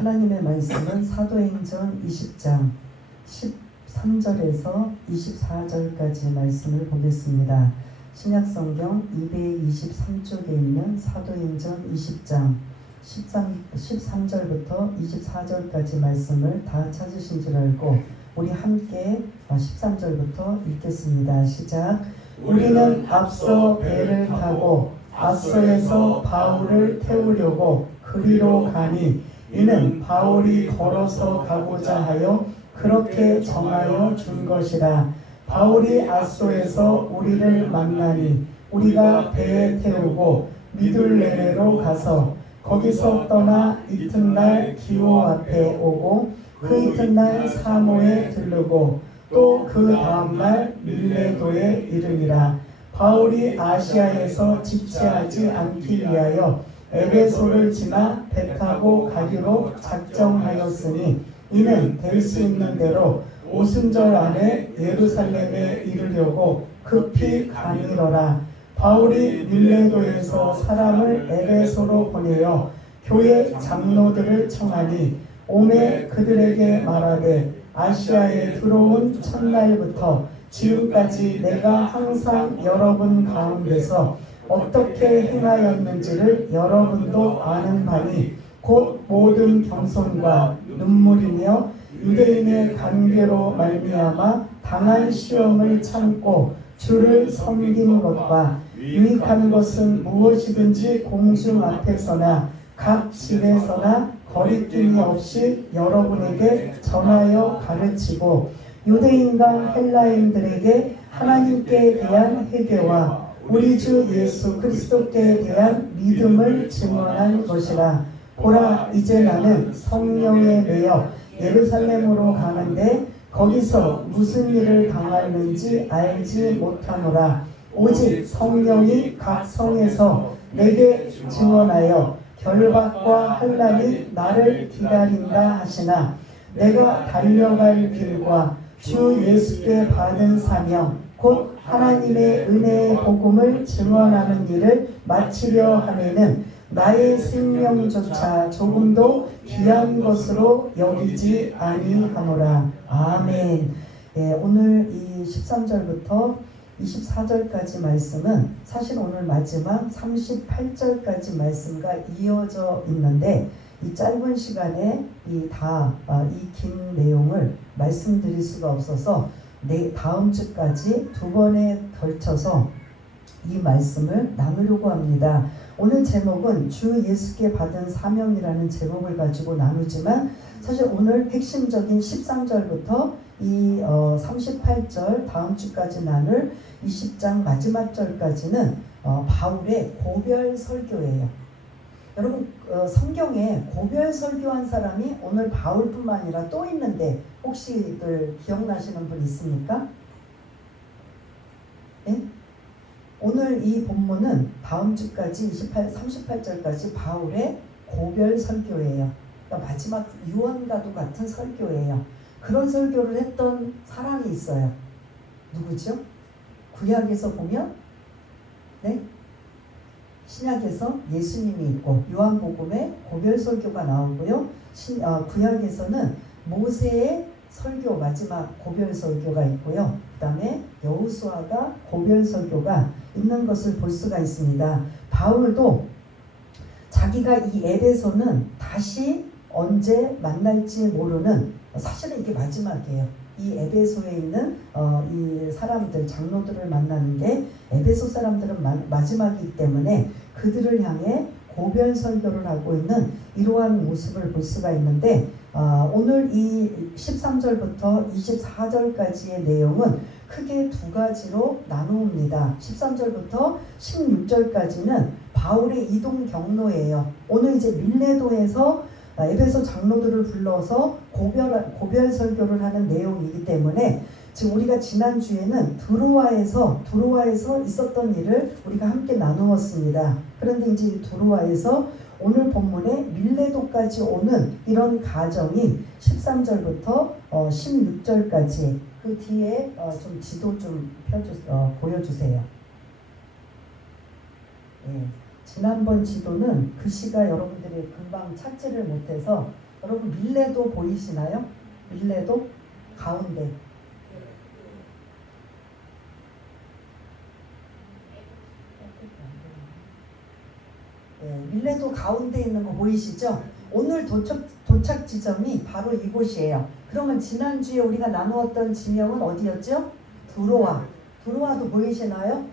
하나님의 말씀은 사도행전 20장 13절에서 24절까지 말씀을 보겠습니다. 신약성경 223쪽에 있는 사도행전 20장 13절부터 24절까지 말씀을 다 찾으신 줄 알고 우리 함께 13절부터 읽겠습니다. 시작. 우리는 앞서 배를 타고 아소에서 바울을 태우려고 그리로 가니 이는 바울이 걸어서 가고자 하여 그렇게 정하여 준 것이라. 바울이 아소에서 우리를 만나니 우리가 배에 태우고 미둘레네로 가서 거기서 떠나 이튿날 기호 앞에 오고 그 이튿날 사모에 들르고 또 그 다음날 밀레도에 이르니라. 바울이 아시아에서 지체하지 않기 위하여 에베소를 지나 배 타고 가기로 작정하였으니 이는 될 수 있는 대로 오순절 안에 예루살렘에 이르려고 급히 가니러라. 바울이 밀레도에서 사람을 에베소로 보내어 교회 장로들을 청하니 오매 그들에게 말하되 아시아에 들어온 첫날부터 지금까지 내가 항상 여러분 가운데서 어떻게 행하였는지를 여러분도 아는 바니 곧 모든 겸손과 눈물이며 유대인의 관계로 말미암아 당한 시험을 참고 주를 섬긴 것과 유익한 것은 무엇이든지 공중 앞에서나 각 집에서나 거리낌이 없이 여러분에게 전하여 가르치고 유대인과 헬라인들에게 하나님께 대한 회개와 우리 주 예수 그리스도께 대한 믿음을 증언한 것이라. 보라, 이제 나는 성령에 매여 예루살렘으로 가는데 거기서 무슨 일을 당하는지 알지 못하노라. 오직 성령이 각 성에서 내게 증언하여 결박과 환난이 나를 기다린다 하시나 내가 달려갈 길과 주 예수께 받은 사명 곧 하나님의 은혜의 복음을 증언하는 일을 마치려 하면은 나의 생명조차 조금도 귀한 것으로 여기지 아니하노라. 아멘. 예, 오늘 이 13절부터 24절까지 말씀은 사실 오늘 마지막 38절까지 말씀과 이어져 있는데 이 짧은 시간에 이 긴 내용을 말씀드릴 수가 없어서 다음 주까지 두 번에 걸쳐서 이 말씀을 나누려고 합니다. 오늘 제목은 주 예수께 받은 사명이라는 제목을 가지고 나누지만 사실 오늘 핵심적인 13절부터 이 38절 다음 주까지 나눌 20장 마지막 절까지는 바울의 고별 설교예요. 여러분 성경에 고별 설교한 사람이 오늘 바울뿐만 아니라 또 있는데 혹시들 기억나시는 분 있습니까? 네? 오늘 이 본문은 다음 주까지 38절까지 바울의 고별 설교예요. 그러니까 마지막 유언과도 같은 설교예요. 그런 설교를 했던 사람이 있어요. 누구죠? 구약에서 보면 신약에서 예수님이 있고 요한복음에 고별 설교가 나오고요. 구약에서는 모세의 설교 마지막 고별 설교가 있고요. 그 다음에 여호수아가 고별 설교가 있는 것을 볼 수가 있습니다. 바울도 자기가 이 에베소는 다시 언제 만날지 모르는 사실은 이게 마지막이에요. 이 에베소에 있는 이 사람들 장로들을 만나는 게 에베소 사람들은 마지막이기 때문에 그들을 향해 고별 설교를 하고 있는 이러한 모습을 볼 수가 있는데 오늘 이 13절부터 24절까지의 내용은 크게 두 가지로 나누옵니다. 13절부터 16절까지는 바울의 이동 경로예요. 오늘 이제 밀레도에서 에베소 장로들을 불러서 고별 설교를 하는 내용이기 때문에 지금 우리가 지난주에는 드로아에서 있었던 일을 우리가 함께 나누었습니다. 그런데 이제 드로아에서 오늘 본문에 밀레도까지 오는 이런 과정이 13절부터 16절까지 그 뒤에 좀 지도 좀 보여주세요. 예. 지난번 지도는 글씨가 여러분들이 금방 찾지를 못해서 여러분 밀레도 보이시나요? 밀레도 가운데. 밀레도 가운데 있는 거 보이시죠? 오늘 도착 지점이 바로 이곳이에요. 그러면 지난주에 우리가 나누었던 지명은 어디였죠? 두로아. 두로아도 보이시나요?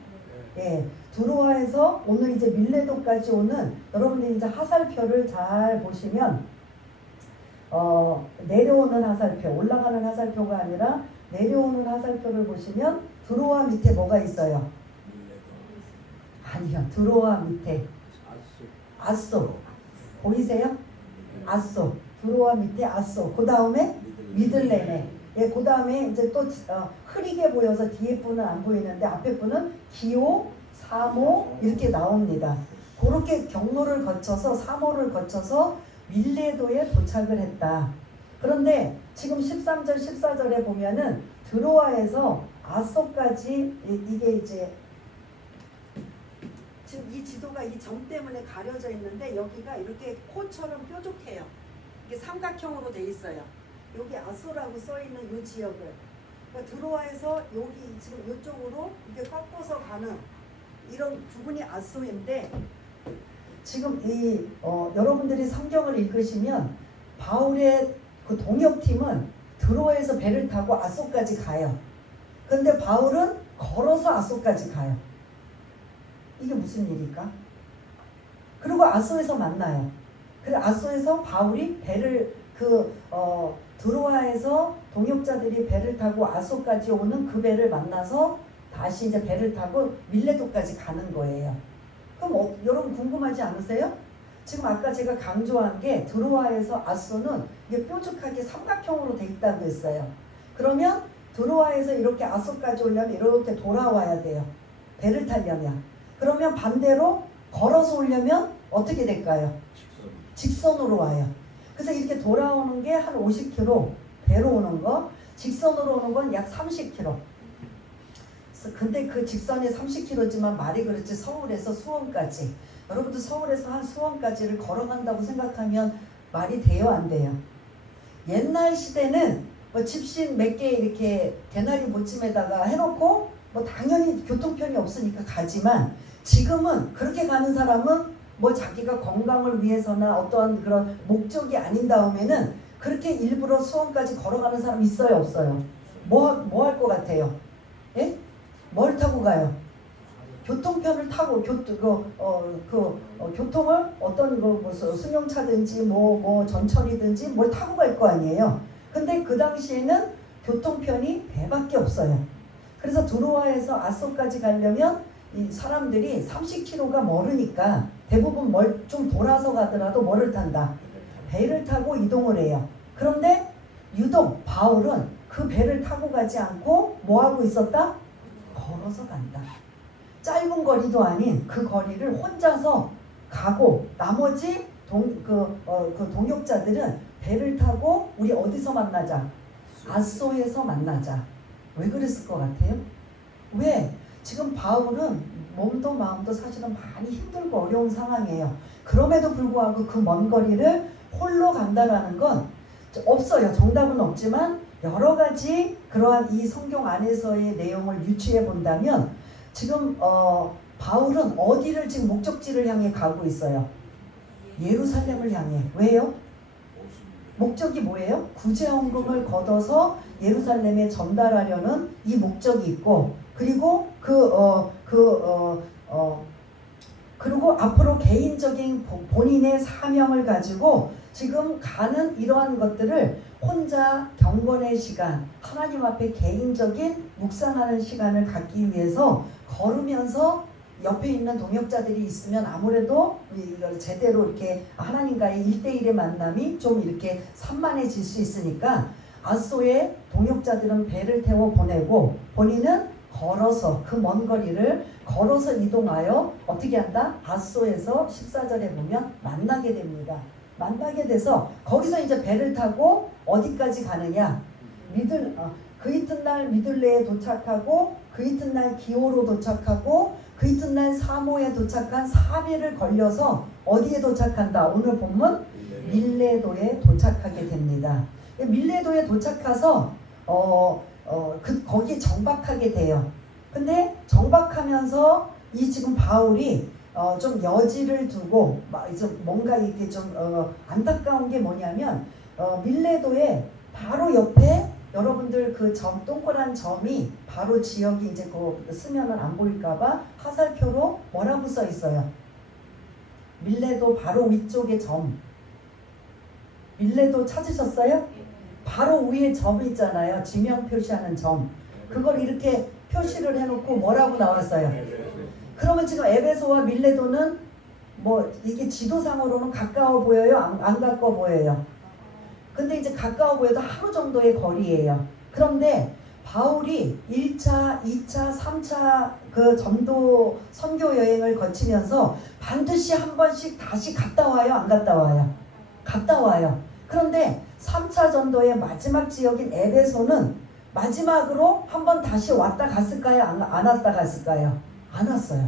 예. 두로아에서 오늘 이제 밀레도까지 오는 여러분들이 이제 하살표를 잘 보시면 내려오는 하살표, 올라가는 하살표가 아니라 내려오는 하살표를 보시면 두로아 밑에 뭐가 있어요? 아니요. 두로아 밑에 아소. 보이세요? 아소. 두로아 밑에 아소. 그 다음에 미들레네. 예, 그 다음에 이제 또 흐리게 보여서 뒤에 분은 안 보이는데 앞에 분은 기호, 사모 이렇게 나옵니다. 그렇게 경로를 거쳐서 사모를 거쳐서 밀레도에 도착을 했다. 그런데 지금 13절, 14절에 보면은 드로아에서 아소까지 이게 이제 지금 이 지도가 이 점 때문에 가려져 있는데 여기가 이렇게 코처럼 뾰족해요. 이게 삼각형으로 돼 있어요. 여기 아소라고 써 있는 이 지역을 그러니까 드로아에서 여기 지금 이쪽으로 이렇게 꺾어서 가는 이런 부분이 아소인데 지금 이 여러분들이 성경을 읽으시면 바울의 그 동역팀은 드로아에서 배를 타고 아소까지 가요. 근데 바울은 걸어서 아소까지 가요. 이게 무슨 일일까? 그리고 아소에서 만나요. 그래 아소에서 바울이 배를 드로아에서 동역자들이 배를 타고 아소까지 오는 그 배를 만나서 다시 이제 배를 타고 밀레도까지 가는 거예요. 그럼 여러분 궁금하지 않으세요? 지금 아까 제가 강조한 게 드로아에서 아소는 이게 뾰족하게 삼각형으로 돼 있다고 했어요. 그러면 드로아에서 이렇게 아소까지 오려면 이렇게 돌아와야 돼요. 배를 타려면. 그러면 반대로 걸어서 오려면 어떻게 될까요? 직선으로 와요. 그래서 이렇게 돌아오는 게 한 50km, 배로 오는 거, 직선으로 오는 건 약 30km. 근데 그 직선이 30km지만 말이 그렇지 서울에서 수원까지 여러분도 서울에서 한 수원까지를 걸어간다고 생각하면 말이 돼요 안 돼요? 옛날 시대는 뭐 집신 몇 개 이렇게 개나리 모침에다가 해놓고 뭐 당연히 교통편이 없으니까 가지만 지금은 그렇게 가는 사람은 뭐 자기가 건강을 위해서나 어떠한 그런 목적이 아닌 다음에는 그렇게 일부러 수원까지 걸어가는 사람 있어요 없어요? 뭐 할 것 같아요? 예? 뭘 타고 가요? 교통편을 타고 교통을 어떤 무슨 승용차든지 뭐 전철이든지 뭘 타고 갈 거 아니에요. 근데 그 당시에는 교통편이 배밖에 없어요. 그래서 드로아에서 아소까지 가려면 이 사람들이 30km가 멀으니까 대부분 좀 돌아서 가더라도 뭐를 탄다? 배를 타고 이동을 해요. 그런데 유독 바울은 그 배를 타고 가지 않고 뭐 하고 있었다? 걸어서 간다. 짧은 거리도 아닌 그 거리를 혼자서 가고 나머지 동역자들은 배를 타고 우리 어디서 만나자? 아소에서 만나자. 왜 그랬을 것 같아요? 왜? 지금 바울은 몸도 마음도 사실은 많이 힘들고 어려운 상황이에요. 그럼에도 불구하고 그 먼 거리를 홀로 간다라는 건 없어요. 정답은 없지만 여러 가지 그러한 이 성경 안에서의 내용을 유추해 본다면 지금 바울은 어디를 지금 목적지를 향해 가고 있어요? 예루살렘을 향해. 왜요? 목적이 뭐예요? 구제헌금을 걷어서 예루살렘에 전달하려는 이 목적이 있고 그리고 그리고 앞으로 개인적인 본인의 사명을 가지고 지금 가는 이러한 것들을 혼자 경건의 시간, 하나님 앞에 개인적인 묵상하는 시간을 갖기 위해서 걸으면서 옆에 있는 동역자들이 있으면 아무래도 제대로 이렇게 하나님과의 1대1의 만남이 좀 이렇게 산만해질 수 있으니까 아소의 동역자들은 배를 태워 보내고 본인은 걸어서 그 먼 거리를 걸어서 이동하여 어떻게 한다? 아소에서 14절에 보면 만나게 됩니다. 만나게 돼서 거기서 이제 배를 타고 어디까지 가느냐? 그 이튿날 미들레에 도착하고 그 이튿날 기호로 도착하고 그 이튿날 사모에 도착한 4일을 걸려서 어디에 도착한다? 오늘 본문 밀레도에 도착하게 됩니다. 밀레도에 도착해서 거기 정박하게 돼요. 근데 정박하면서 이 지금 바울이 좀 여지를 두고 이제 뭔가 이게 좀 안타까운 게 뭐냐면 밀레도에 바로 옆에 여러분들 그 점 동그란 점이 바로 지역이 이제 쓰면은 안 보일까봐 화살표로 뭐라고 써 있어요. 밀레도 바로 위쪽에 점. 밀레도 찾으셨어요? 바로 위에 점 있잖아요. 지명 표시하는 점. 그걸 이렇게 표시를 해놓고 뭐라고 나왔어요? 그러면 지금 에베소와 밀레도는 뭐 이게 지도상으로는 가까워 보여요? 안 가까워 보여요? 근데 이제 가까워 보여도 하루 정도의 거리예요. 그런데 바울이 1차, 2차, 3차 그 전도 선교 여행을 거치면서 반드시 한 번씩 다시 갔다 와요? 안 갔다 와요? 갔다 와요. 그런데 3차 전도의 마지막 지역인 에베소는 마지막으로 한 번 다시 왔다 갔을까요? 안 왔다 갔을까요? 안 왔어요.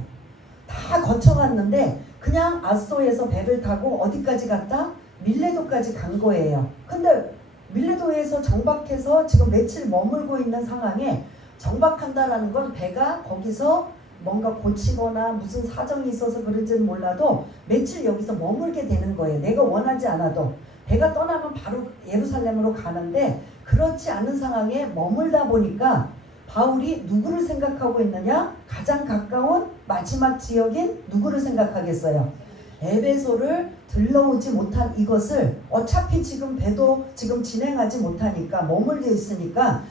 다 거쳐갔는데 그냥 아소에서 배를 타고 어디까지 갔다? 밀레도까지 간 거예요. 근데 밀레도에서 정박해서 지금 며칠 머물고 있는 상황에 정박한다라는 건 배가 거기서 뭔가 고치거나 무슨 사정이 있어서 그런지는 몰라도 며칠 여기서 머물게 되는 거예요. 내가 원하지 않아도. 배가 떠나면 바로 예루살렘으로 가는데 그렇지 않은 상황에 머물다 보니까 바울이 누구를 생각하고 있느냐? 가장 가까운 마지막 지역인 누구를 생각하겠어요? 에베소를 들러오지 못한 이것을 어차피 지금 배도 지금 진행하지 못하니까 머물러 있으니까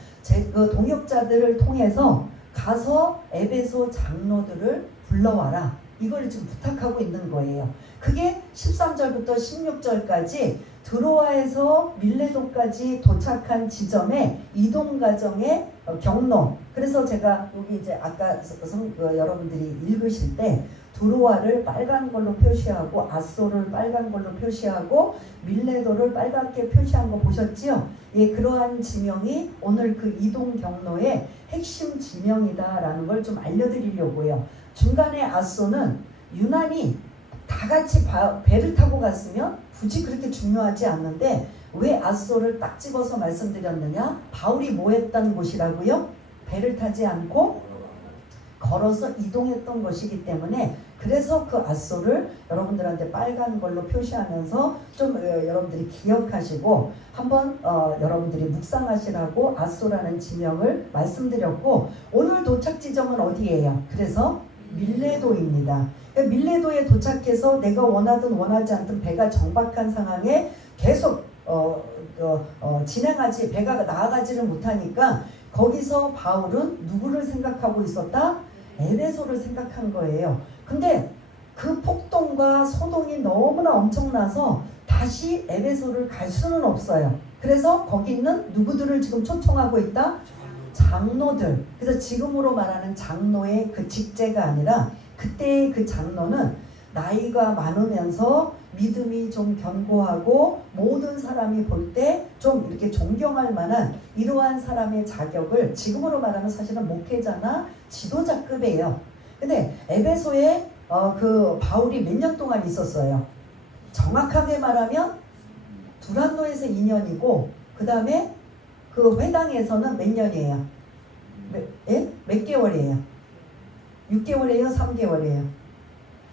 그 동역자들을 통해서 가서 에베소 장로들을 불러와라. 이걸 지금 부탁하고 있는 거예요. 그게 13절부터 16절까지 드로아에서 밀레도까지 도착한 지점의 이동 과정의 경로. 그래서 제가 여기 이제 아까 여러분들이 읽으실 때 드로아를 빨간 걸로 표시하고 아소를 빨간 걸로 표시하고 밀레도를 빨갛게 표시한 거 보셨지요? 예, 그러한 지명이 오늘 그 이동 경로의 핵심 지명이다라는 걸 좀 알려드리려고요. 중간에 아소는 유난히 다 같이 배를 타고 갔으면 굳이 그렇게 중요하지 않는데 왜 아소를 딱 집어서 말씀드렸느냐? 바울이 뭐 했던 곳이라고요? 배를 타지 않고 걸어서 이동했던 것이기 때문에 그래서 그 아소를 여러분들한테 빨간 걸로 표시하면서 좀 여러분들이 기억하시고 한번 여러분들이 묵상하시라고 아소라는 지명을 말씀드렸고 오늘 도착 지점은 어디예요? 그래서 밀레도입니다. 밀레도에 도착해서 내가 원하든 원하지 않든 배가 정박한 상황에 계속 배가 나아가지를 못하니까 거기서 바울은 누구를 생각하고 있었다? 에베소를 생각한 거예요. 근데 그 폭동과 소동이 너무나 엄청나서 다시 에베소를 갈 수는 없어요. 그래서 거기 있는 누구들을 지금 초청하고 있다? 장로들. 그래서 지금으로 말하는 장로의 그 직제가 아니라 그때의 그 장로는 나이가 많으면서 믿음이 좀 견고하고 모든 사람이 볼 때 좀 이렇게 존경할 만한 이러한 사람의 자격을 지금으로 말하면 사실은 목회자나 지도자급이에요. 근데 에베소에 그 바울이 몇 년 동안 있었어요. 정확하게 말하면 두란노에서 2년이고 그 다음에 그 회당에서는 몇 년이에요? 몇 개월이에요? 6개월이에요? 3개월이에요?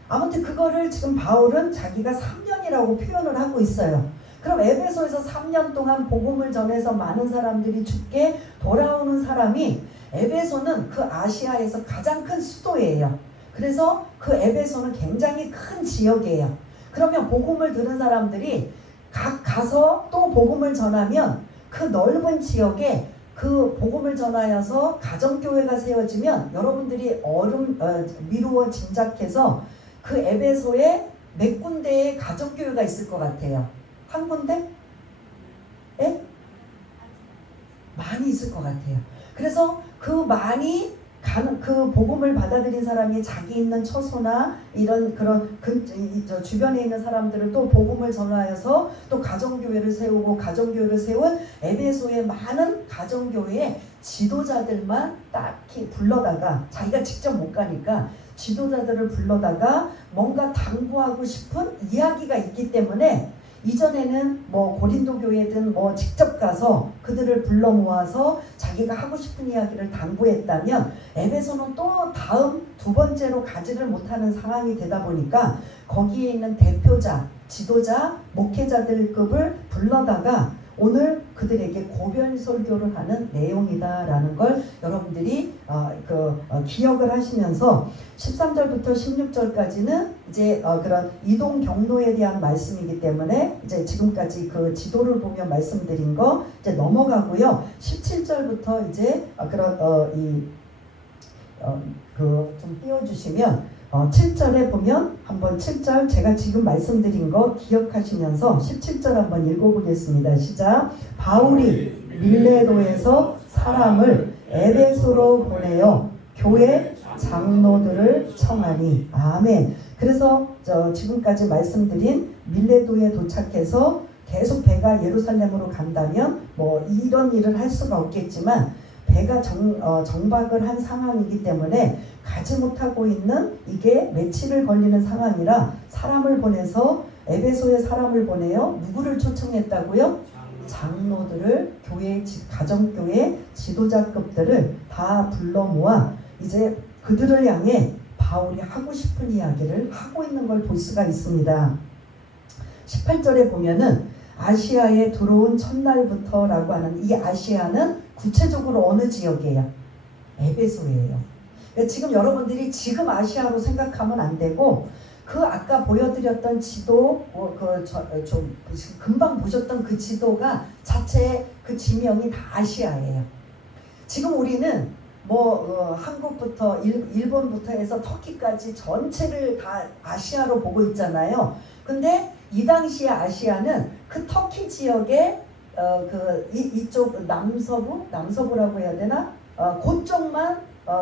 아무튼 그거를 지금 바울은 자기가 3년이라고 표현을 하고 있어요. 그럼 에베소에서 3년 동안 복음을 전해서 많은 사람들이 죽게 돌아오는 사람이 에베소는 그 아시아에서 가장 큰 수도예요. 그래서 그 에베소는 굉장히 큰 지역이에요. 그러면 복음을 들은 사람들이 각 가서 또 복음을 전하면 그 넓은 지역에 그 복음을 전하여서 가정교회가 세워지면 여러분들이 미루어 짐작해서 그 에베소에 몇 군데의 가정교회가 있을 것 같아요? 한 군데? 예? 많이 있을 것 같아요. 그래서 그 많이 가는 그 복음을 받아들인 사람이 자기 있는 처소나 이런 그런 주변에 있는 사람들을 또 복음을 전하여서 또 가정교회를 세우고 가정교회를 세운 에베소의 많은 가정교회의 지도자들만 딱히 불러다가 자기가 직접 못 가니까 지도자들을 불러다가 뭔가 당부하고 싶은 이야기가 있기 때문에 이전에는 뭐 고린도 교회든 뭐 직접 가서 그들을 불러 모아서 자기가 하고 싶은 이야기를 당부했다면, 에베소는 또 다음 두 번째로 가지를 못하는 상황이 되다 보니까 거기에 있는 대표자, 지도자, 목회자들급을 불러다가 오늘 그들에게 고별 설교를 하는 내용이다라는 걸 여러분들이 기억을 하시면서 13절부터 16절까지는 이제 그런 이동 경로에 대한 말씀이기 때문에 이제 지금까지 그 지도를 보며 말씀드린 거 이제 넘어가고요. 17절부터 이제 좀 띄워주시면 7절에 보면 한번 7절 제가 지금 말씀드린 거 기억하시면서 17절 한번 읽어보겠습니다. 시작. 바울이 밀레도에서 사람을 에베소로 보내어 교회 장로들을 청하니. 아멘. 그래서 지금까지 말씀드린 밀레도에 도착해서 계속 배가 예루살렘으로 간다면 뭐 이런 일을 할 수가 없겠지만, 배가 정박을 한 상황이기 때문에 가지 못하고 있는, 이게 며칠을 걸리는 상황이라 사람을 보내서 에베소에 사람을 보내요. 누구를 초청했다고요? 장로들을, 교회, 가정교회 지도자급들을 다 불러 모아 이제 그들을 향해 바울이 하고 싶은 이야기를 하고 있는 걸 볼 수가 있습니다. 18절에 보면은 아시아에 들어온 첫날부터라고 하는 이 아시아는 구체적으로 어느 지역이에요? 에베소예요. 지금 여러분들이 지금 아시아로 생각하면 안 되고, 그 아까 보여드렸던 지도, 금방 보셨던 그 지도가 자체 그 지명이 다 아시아예요. 지금 우리는 한국부터 일본부터 해서 터키까지 전체를 다 아시아로 보고 있잖아요. 근데 이 당시에 아시아는 그 터키 지역의 이쪽 남서부라고 해야 되나? 그쪽만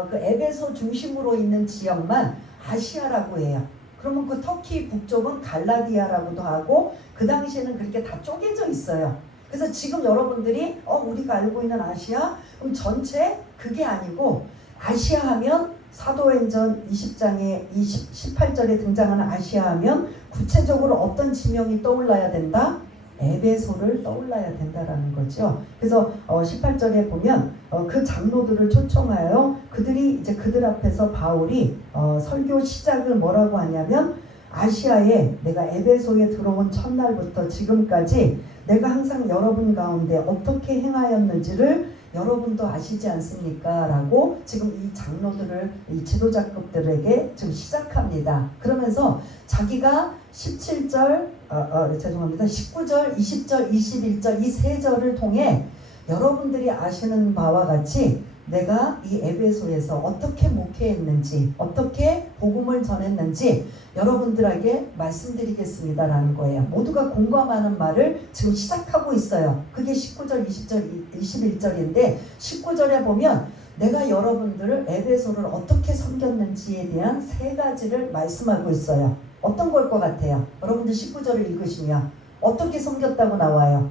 그 에베소 중심으로 있는 지역만 아시아라고 해요. 그러면 그 터키 북쪽은 갈라디아라고도 하고, 그 당시에는 그렇게 다 쪼개져 있어요. 그래서 지금 여러분들이 우리가 알고 있는 아시아? 그럼 전체 그게 아니고, 아시아 하면 사도행전 20장에 18절에 등장하는 아시아 하면 구체적으로 어떤 지명이 떠올라야 된다? 에베소를 떠올라야 된다라는 거죠. 그래서 18절에 보면 그 장로들을 초청하여 그들이 이제 그들 앞에서 바울이 설교 시작을 뭐라고 하냐면, 아시아에 내가 에베소에 들어온 첫날부터 지금까지 내가 항상 여러분 가운데 어떻게 행하였는지를 여러분도 아시지 않습니까? 라고 지금 이 장로들을, 이 지도자급들에게 지금 시작합니다. 그러면서 자기가 17절, 19절, 20절, 21절 이 세 절을 통해 여러분들이 아시는 바와 같이 내가 이 에베소에서 어떻게 목회했는지, 어떻게 복음을 전했는지 여러분들에게 말씀드리겠습니다라는 거예요. 모두가 공감하는 말을 지금 시작하고 있어요. 그게 19절, 20절, 21절인데 19절에 보면 내가 여러분들을 에베소를 어떻게 섬겼는지에 대한 세 가지를 말씀하고 있어요. 어떤 걸 것 같아요? 여러분들 19절을 읽으시면 어떻게 섬겼다고 나와요?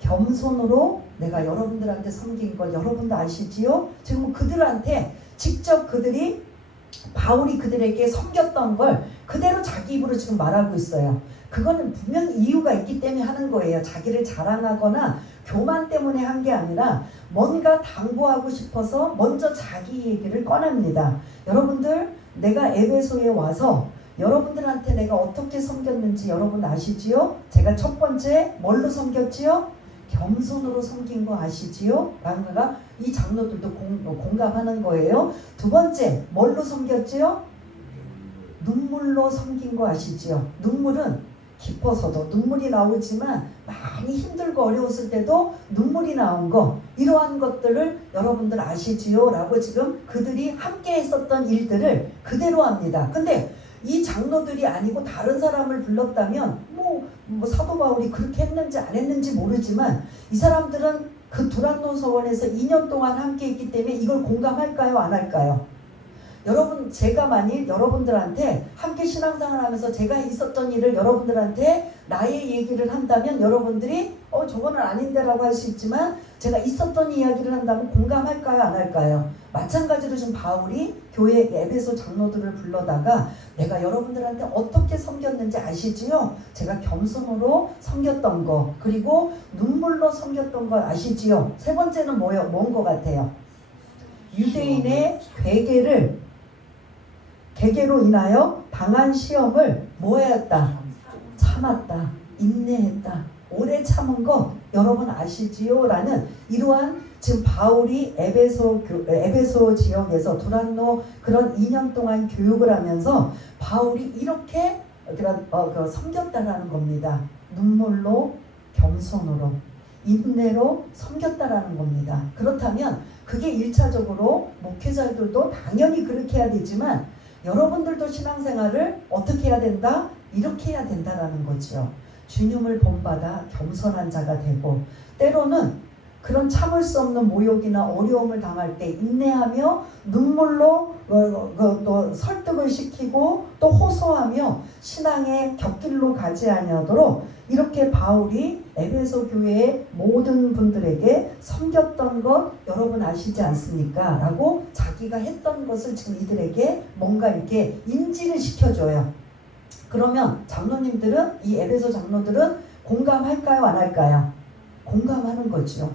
겸손으로 내가 여러분들한테 섬긴 걸 여러분도 아시지요? 지금 그들한테 직접 바울이 그들에게 섬겼던 걸 그대로 자기 입으로 지금 말하고 있어요. 그거는 분명히 이유가 있기 때문에 하는 거예요. 자기를 자랑하거나 교만 때문에 한 게 아니라 뭔가 당부하고 싶어서 먼저 자기 얘기를 꺼냅니다. 여러분들, 내가 에베소에 와서 여러분들한테 내가 어떻게 섬겼는지 여러분 아시지요? 제가 첫 번째 뭘로 섬겼지요? 겸손으로 섬긴 거 아시지요? 라는 거가 이 장로들도 공감하는 거예요. 두 번째 뭘로 섬겼지요? 눈물로 섬긴 거 아시지요? 눈물은 깊어서도 눈물이 나오지만 많이 힘들고 어려웠을 때도 눈물이 나온 거, 이러한 것들을 여러분들 아시지요? 라고 지금 그들이 함께 했었던 일들을 그대로 합니다. 근데 이 장로들이 아니고 다른 사람을 불렀다면 사도 바울이 그렇게 했는지 안 했는지 모르지만 이 사람들은 그 두란노 서원에서 2년 동안 함께 했기 때문에 이걸 공감할까요? 안 할까요? 여러분, 제가 만일 여러분들한테 함께 신앙생활 하면서 제가 있었던 일을 여러분들한테 나의 얘기를 한다면 여러분들이 저거는 아닌데라고 할 수 있지만 제가 있었던 이야기를 한다면 공감할까요, 안 할까요? 마찬가지로 지금 바울이 교회 에베소 장로들을 불러다가 내가 여러분들한테 어떻게 섬겼는지 아시지요? 제가 겸손으로 섬겼던 거, 그리고 눈물로 섬겼던 거 아시지요? 세 번째는 뭔 것 같아요? 유대인의 괴계로 인하여 당한 시험을 뭐했다? 참았다. 인내했다. 오래 참은 거 여러분 아시지요? 라는 이러한 지금 바울이 에베소 지역에서 두란노 그런 2년 동안 교육을 하면서 바울이 이렇게 그런 섬겼다라는 겁니다. 눈물로, 겸손으로, 인내로 섬겼다라는 겁니다. 그렇다면 그게 1차적으로 목회자들도 당연히 그렇게 해야 되지만 여러분들도 신앙생활을 어떻게 해야 된다? 이렇게 해야 된다라는 거죠. 주님을 본받아 겸손한 자가 되고, 때로는 그런 참을 수 없는 모욕이나 어려움을 당할 때 인내하며 눈물로 또 설득을 시키고 또 호소하며 신앙의 곁길로 가지 아니하도록 이렇게 바울이 에베소 교회의 모든 분들에게 섬겼던 것 여러분 아시지 않습니까? 라고 자기가 했던 것을 지금 이들에게 뭔가 이렇게 인지를 시켜줘요. 그러면 장로님들은, 이 에베소 장로들은 공감할까요, 안 할까요? 공감하는 거죠.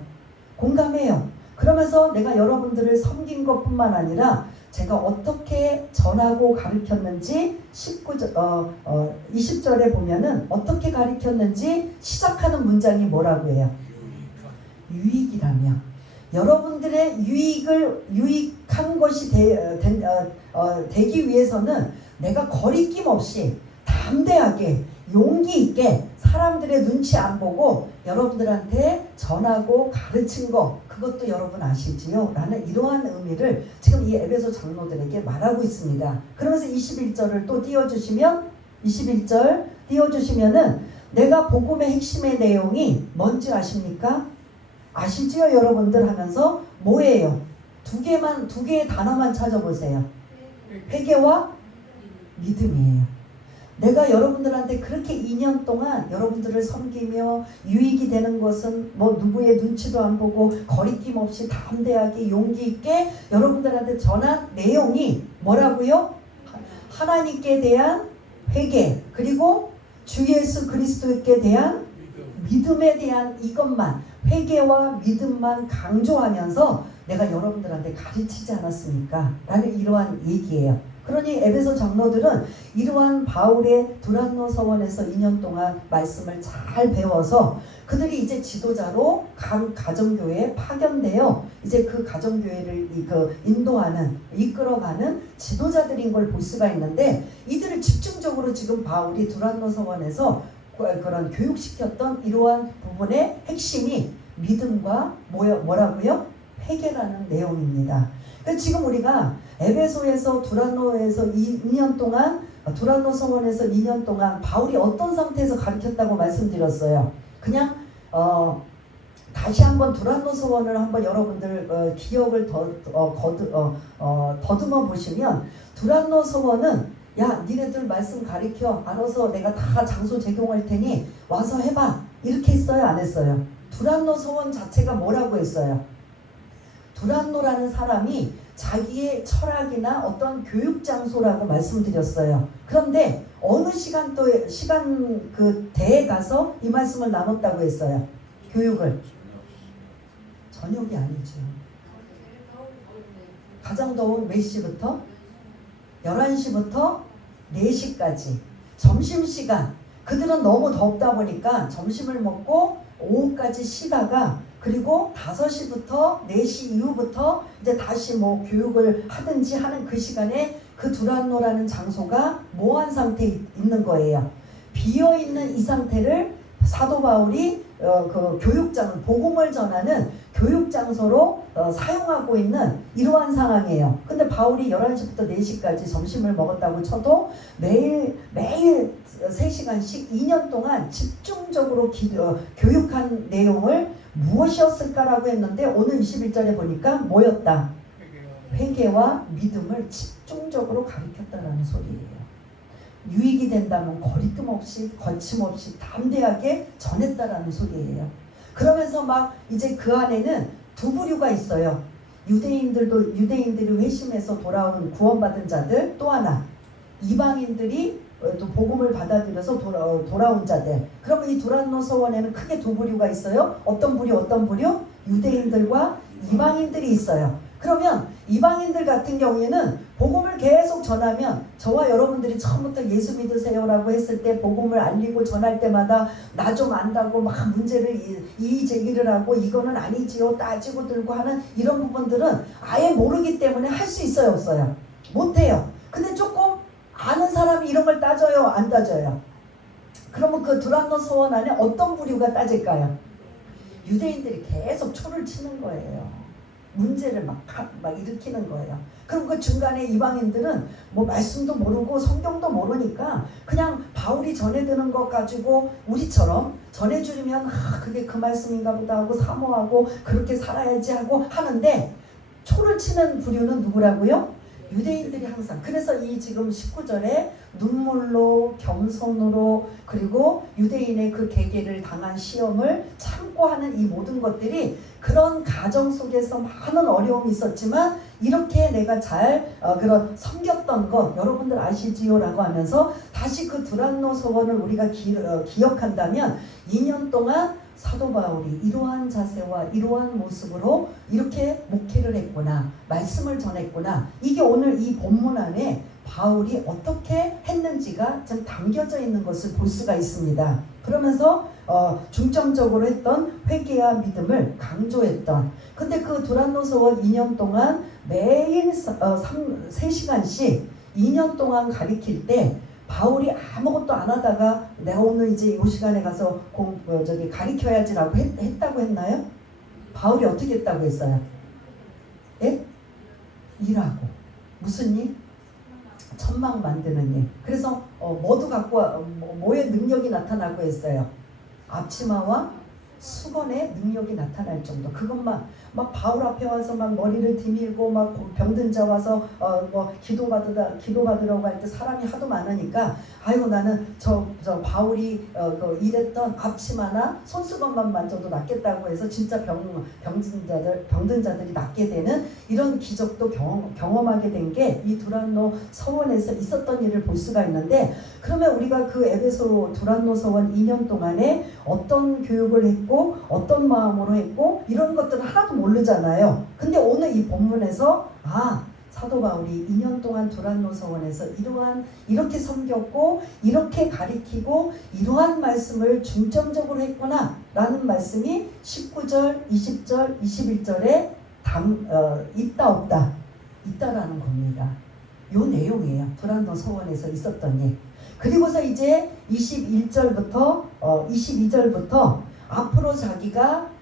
공감해요. 그러면서 내가 여러분들을 섬긴 것뿐만 아니라 제가 어떻게 전하고 가르쳤는지 20절에 보면은 어떻게 가르쳤는지 시작하는 문장이 뭐라고 해요? 유익이라며. 여러분들의 유익한 것이 되기 위해서는 내가 거리낌 없이 담대하게 용기 있게 사람들의 눈치 안 보고 여러분들한테 전하고 가르친 거, 그것도 여러분 아시지요? 라는 이러한 의미를 지금 이 에베소 장로들에게 말하고 있습니다. 그러면서 21절을 또 띄워주시면, 21절 띄워주시면은 내가 복음의 핵심의 내용이 뭔지 아십니까? 아시지요 여러분들? 하면서 뭐예요? 두 개의 단어만 찾아보세요. 회개와 믿음이에요. 내가 여러분들한테 그렇게 2년 동안 여러분들을 섬기며 유익이 되는 것은 뭐 누구의 눈치도 안 보고 거리낌 없이 담대하게 용기 있게 여러분들한테 전한 내용이 뭐라고요? 하나님께 대한 회개, 그리고 주 예수 그리스도께 대한 믿음에 대한 이것만, 회개와 믿음만 강조하면서 내가 여러분들한테 가르치지 않았습니까? 라는 이러한 얘기예요. 그러니 에베소 장로들은 이러한 바울의 두란노 서원에서 2년 동안 말씀을 잘 배워서 그들이 이제 지도자로 각 가정교회에 파견되어 이제 그 가정교회를 인도하는, 이끌어가는 지도자들인 걸 볼 수가 있는데, 이들을 집중적으로 지금 바울이 두란노 서원에서 그런 교육시켰던 이러한 부분의 핵심이 믿음과 뭐라고요? 회개라는 내용입니다. 지금 우리가 에베소에서 두란노에서 2년 동안, 두란노 서원에서 2년 동안 바울이 어떤 상태에서 가르쳤다고 말씀드렸어요. 그냥 다시 한번 두란노 서원을 한번 여러분들 기억을 더듬어 보시면, 두란노 서원은 야, 니네들 말씀 가르쳐, 알아서 내가 다 장소 제공할 테니 와서 해봐, 이렇게 했어요, 안 했어요? 두란노 서원 자체가 뭐라고 했어요? 두란노라는 사람이 자기의 철학이나 어떤 교육 장소라고 말씀드렸어요. 그런데 어느 대에 가서 이 말씀을 나눴다고 했어요? 교육을. 저녁이 아니죠. 가장 더운 몇 시부터? 11시부터 4시까지. 점심시간. 그들은 너무 덥다 보니까 점심을 먹고 오후까지 쉬다가, 그리고 5시부터 4시 이후부터 이제 다시 뭐 교육을 하든지 하는 그 시간에 그 두란노라는 장소가 뭐한 상태에 있는 거예요. 비어있는 이 상태를 사도 바울이 그 교육장, 복음을 전하는 교육장소로 사용하고 있는 이러한 상황이에요. 근데 바울이 11시부터 4시까지 점심을 먹었다고 쳐도 매일 3시간씩 2년 동안 집중적으로 교육한 내용을 무엇이었을까라고 했는데, 오늘 21절에 보니까 뭐였다? 회개와 믿음을 집중적으로 가르쳤다라는 소리예요. 유익이 된다면 거리낌 없이 거침없이 담대하게 전했다라는 소리예요. 그러면서 막 이제 그 안에는 두 부류가 있어요. 유대인들이 회심해서 돌아온 구원받은 자들, 또 하나 이방인들이 또 복음을 받아들여서 돌아온 자들. 그러면 이 두란노 서원에는 크게 두 부류가 있어요. 어떤 부류? 유대인들과 이방인들이 있어요. 그러면 이방인들 같은 경우에는 복음을 계속 전하면, 저와 여러분들이 처음부터 예수 믿으세요라고 했을 때 복음을 알리고 전할 때마다 나 좀 안다고 막 문제를 이의제기를 하고 이거는 아니지요 따지고 들고 하는 이런 부분들은 아예 모르기 때문에 할 수 있어요, 없어요? 못해요. 근데 조금 아는 사람이 이런 걸 따져요, 안 따져요? 그러면 그 두란노 서원 안에 어떤 부류가 따질까요? 유대인들이 계속 초를 치는 거예요. 문제를 막 일으키는 거예요. 그럼 그 중간에 이방인들은 뭐 말씀도 모르고 성경도 모르니까 그냥 바울이 전해드는 것 가지고 우리처럼 전해주면 그게 그 말씀인가 보다 하고 사모하고 그렇게 살아야지 하고 하는데, 초를 치는 부류는 누구라고요? 유대인들이 항상. 그래서 이 지금 19절에 눈물로 겸손으로 그리고 유대인의 그 계계를 당한 시험을 참고 하는 이 모든 것들이, 그런 가정 속에서 많은 어려움이 있었지만 이렇게 내가 잘 그런 섬겼던 것 여러분들 아시지요? 라고 하면서 다시 그 두란노 서원을 우리가 기억한다면 2년 동안 사도 바울이 이러한 자세와 이러한 모습으로 이렇게 목회를 했구나, 말씀을 전했구나. 이게 오늘 이 본문 안에 바울이 어떻게 했는지가 좀 담겨져 있는 것을 볼 수가 있습니다. 그러면서 중점적으로 했던 회개와 믿음을 강조했던, 근데 그 두란노 서원 2년 동안 매일 3시간씩 2년 동안 가르칠 때 바울이 아무것도 안 하다가 내가 오늘 이제 이 시간에 가서 가르쳐야지라고 했다고 했나요? 바울이 어떻게 했다고 했어요? 예? 일하고. 무슨 일? 천막 만드는 일. 그래서 뭐도 갖고 뭐의 능력이 나타나고 했어요? 앞치마와 수건의 능력이 나타날 정도. 그것만 막 바울 앞에 와서 막 머리를 디밀고 막 병든 자 와서 뭐 기도받으라고 할 때 사람이 하도 많으니까 아이고 나는 저 바울이 일했던 앞치마나 손수건만 만져도 낫겠다고 해서 진짜 병든 자들이 낫게 되는 이런 기적도 경험하게 된 게 이 두란노 서원에서 있었던 일을 볼 수가 있는데, 그러면 우리가 그 에베소 두란노 서원 2년 동안에 어떤 교육을 했고 어떤 마음으로 했고 이런 것들은 하나도 모르잖아요. 근데 오늘 이 본문에서 사도 바울이 2년 동안 두란노 서원에서 이렇게 섬겼고 이렇게 가리키고 이러한 말씀을 중점적으로 했구나 라는 말씀이 19절, 20절, 21절에 있다 없다? 있다라는 겁니다. 요 내용이에요. 두란노 서원에서 있었던 일. 그리고서 이제 22절부터 앞으로 자기가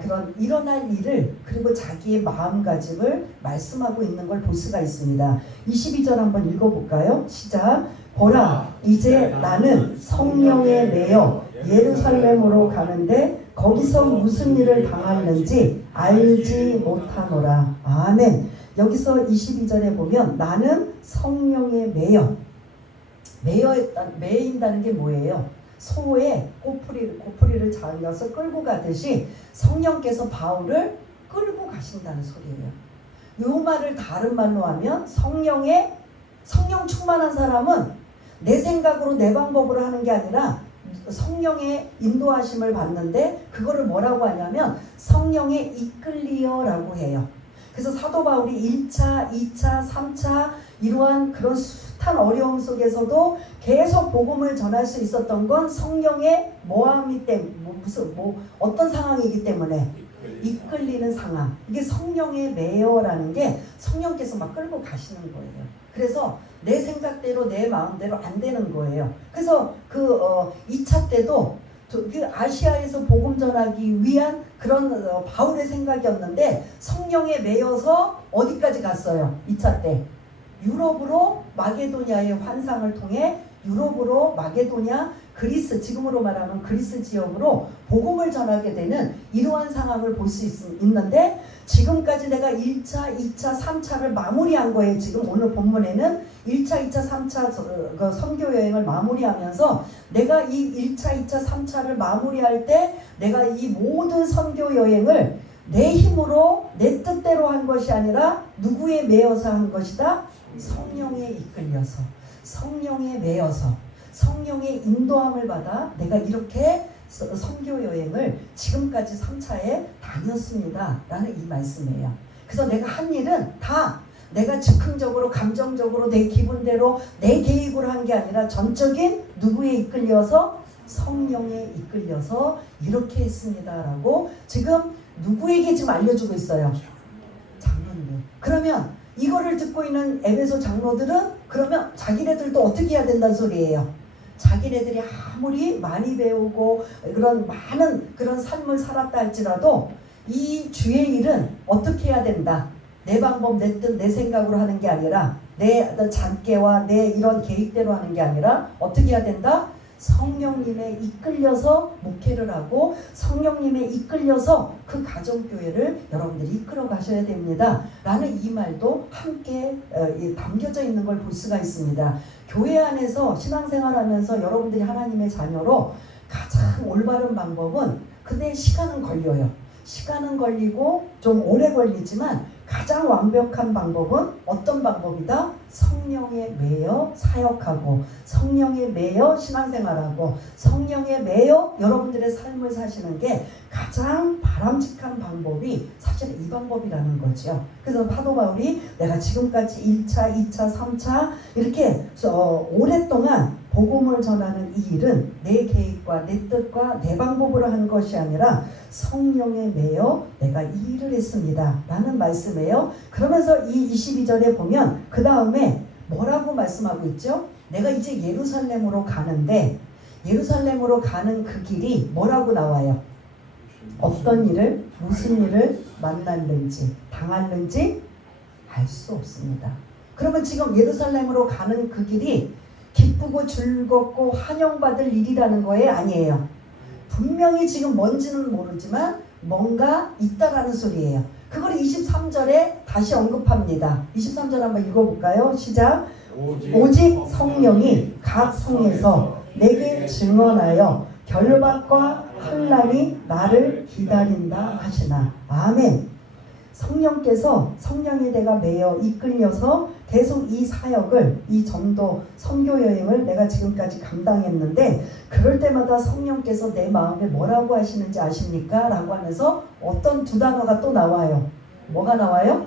그런 일어날 일을 그리고 자기의 마음가짐을 말씀하고 있는 걸 볼 수가 있습니다. 22절 한번 읽어볼까요? 시작. 보라, 이제 나는 성령에 매여 예루살렘으로 가는데 거기서 무슨 일을 당하는지 알지 못하노라. 아멘. 여기서 22절에 보면 나는 성령에 매인다는 게 뭐예요? 소에 고프리를 잘라서 끌고 가듯이 성령께서 바울을 끌고 가신다는 소리예요. 이 말을 다른 말로 하면 성령 충만한 사람은 내 생각으로 내 방법으로 하는 게 아니라 성령의 인도하심을 받는데 그거를 뭐라고 하냐면 성령의 이끌리어라고 해요. 그래서 사도 바울이 1차, 2차, 3차 이러한 그런 숱한 어려움 속에서도 계속 복음을 전할 수 있었던 건 성령의 모함이 때문에 어떤 상황이기 때문에 이끌리는 상황. 이게 성령의 매여라는 게 성령께서 막 끌고 가시는 거예요. 그래서 내 생각대로 내 마음대로 안 되는 거예요. 그래서 2차 때도 그 아시아에서 복음 전하기 위한 그런 바울의 생각이었는데 성령에 매여서 어디까지 갔어요? 2차 때 유럽으로 마게도냐의 환상을 통해 유럽으로 마게도냐 그리스, 지금으로 말하면 그리스 지역으로 복음을 전하게 되는 이러한 상황을 볼 수 있는데, 지금까지 내가 1차, 2차, 3차를 마무리한 거예요. 지금 오늘 본문에는 1차, 2차, 3차 선교 여행을 마무리하면서 내가 이 1차, 2차, 3차를 마무리할 때 내가 이 모든 선교 여행을 내 힘으로 내 뜻대로 한 것이 아니라 누구에 매여서 한 것이다? 성령에 이끌려서, 성령에 매여서, 성령의 인도함을 받아 내가 이렇게 선교 여행을 지금까지 3차에 다녔습니다 라는 이 말씀이에요. 그래서 내가 한 일은 다 내가 즉흥적으로 감정적으로 내 기분대로 내 계획으로 한 게 아니라 전적인 누구에 이끌려서? 성령에 이끌려서 이렇게 했습니다 라고 지금 누구에게 지금 알려주고 있어요? 장로님. 그러면 이거를 듣고 있는 에베소 장로들은 그러면 자기네들도 어떻게 해야 된다는 소리예요? 자기네들이 아무리 많이 배우고 그런 많은 그런 삶을 살았다 할지라도 이 주의 일은 어떻게 해야 된다? 내 방법, 내 뜻, 내 생각으로 하는 게 아니라 내 잔꾀와 내 이런 계획대로 하는 게 아니라 어떻게 해야 된다? 성령님에 이끌려서 목회를 하고 성령님에 이끌려서 그 가정교회를 여러분들이 이끌어 가셔야 됩니다 라는 이 말도 함께 담겨져 있는 걸 볼 수가 있습니다. 교회 안에서 신앙생활하면서 여러분들이 하나님의 자녀로 가장 올바른 방법은, 근데 시간은 걸려요. 시간은 걸리고 좀 오래 걸리지만 가장 완벽한 방법은 어떤 방법이다? 성령에 매여 사역하고, 성령에 매여 신앙생활하고, 성령에 매여 여러분들의 삶을 사시는 게 가장 바람직한 방법이 사실 이 방법이라는 거죠. 그래서 사도 바울이 내가 지금까지 1차, 2차, 3차 이렇게 오랫동안 복음을 전하는 이 일은 내 계획과 내 뜻과 내 방법으로 한 것이 아니라 성령에 매여 내가 이 일을 했습니다 라는 말씀이에요. 그러면서 이 22절에 보면 그 다음에 뭐라고 말씀하고 있죠? 내가 이제 예루살렘으로 가는데, 예루살렘으로 가는 그 길이 뭐라고 나와요? 어떤 일을, 무슨 일을 만났는지, 당했는지 알 수 없습니다. 그러면 지금 예루살렘으로 가는 그 길이 기쁘고 즐겁고 환영받을 일이라는 거예요? 아니에요. 분명히 지금 뭔지는 모르지만 뭔가 있다라는 소리예요. 그걸 23절에 다시 언급합니다. 23절 한번 읽어볼까요? 시작. 오직 성령이 각 성에서 내게 증언하여 결박과 환난이 나를 기다린다 하시나. 아멘. 성령께서, 성령에 내가 매여 이끌려서 계속 이 사역을, 이 전도 선교 여행을 내가 지금까지 감당했는데, 그럴 때마다 성령께서 내 마음에 뭐라고 하시는지 아십니까? 라고 하면서 어떤 두 단어가 또 나와요. 뭐가 나와요?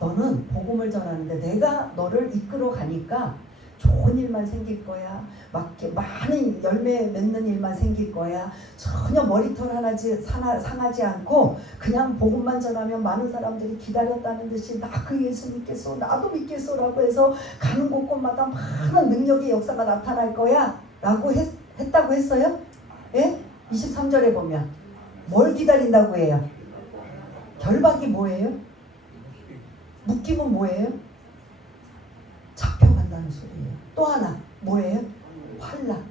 너는 복음을 전하는데 내가 너를 이끌어 가니까 좋은 일만 생길 거야. 막 많은 열매 맺는 일만 생길 거야. 전혀 머리털 하나지 상하지 않고 그냥 복음만 전하면 많은 사람들이 기다렸다는 듯이 나 그 예수 믿겠어, 나도 믿겠어라고 해서 가는 곳곳마다 많은 능력의 역사가 나타날 거야 라고 했다고 했어요? 예? 23절에 보면 뭘 기다린다고 해요? 결박이 뭐예요? 묶임은 뭐예요? 잡혀간다는 소리예요. 또 하나 뭐예요? 환난.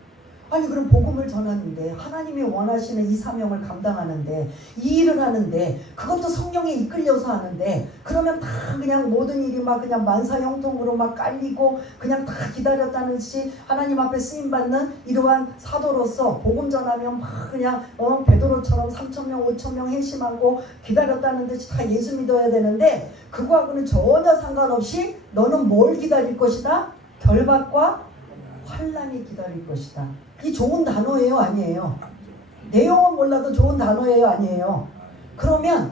아니 그럼 복음을 전하는데 하나님이 원하시는 이 사명을 감당하는데 이 일을 하는데 그것도 성령에 이끌려서 하는데, 그러면 다 그냥 모든 일이 막 그냥 만사형통으로 막 깔리고 그냥 다 기다렸다는 듯이 하나님 앞에 쓰임받는 이러한 사도로서 복음 전하면 막 그냥 베드로처럼 3,000명 5,000명 회심하고 기다렸다는 듯이 다 예수 믿어야 되는데, 그거하고는 전혀 상관없이 너는 뭘 기다릴 것이다? 결박과 환난이 기다릴 것이다. 이 좋은 단어예요? 아니에요? 내용은 몰라도 좋은 단어예요? 아니에요? 그러면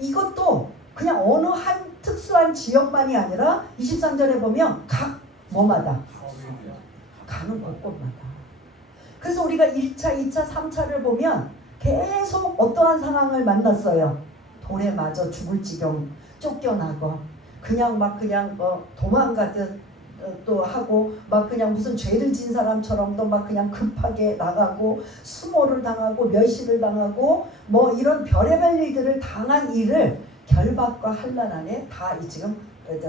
이것도 그냥 어느 한 특수한 지역만이 아니라 23절에 보면 각 뭐마다 가는 곳곳마다. 그래서 우리가 1차, 2차, 3차를 보면 계속 어떠한 상황을 만났어요. 돌에 맞아 죽을 지경 쫓겨나고 그냥 막 그냥 도망가듯 또 하고 막 그냥 무슨 죄를 진 사람처럼 또 막 그냥 급하게 나가고 수모를 당하고 멸시를 당하고 뭐 이런 별의별 일들을 당한 일을 결박과 환난 안에 다 지금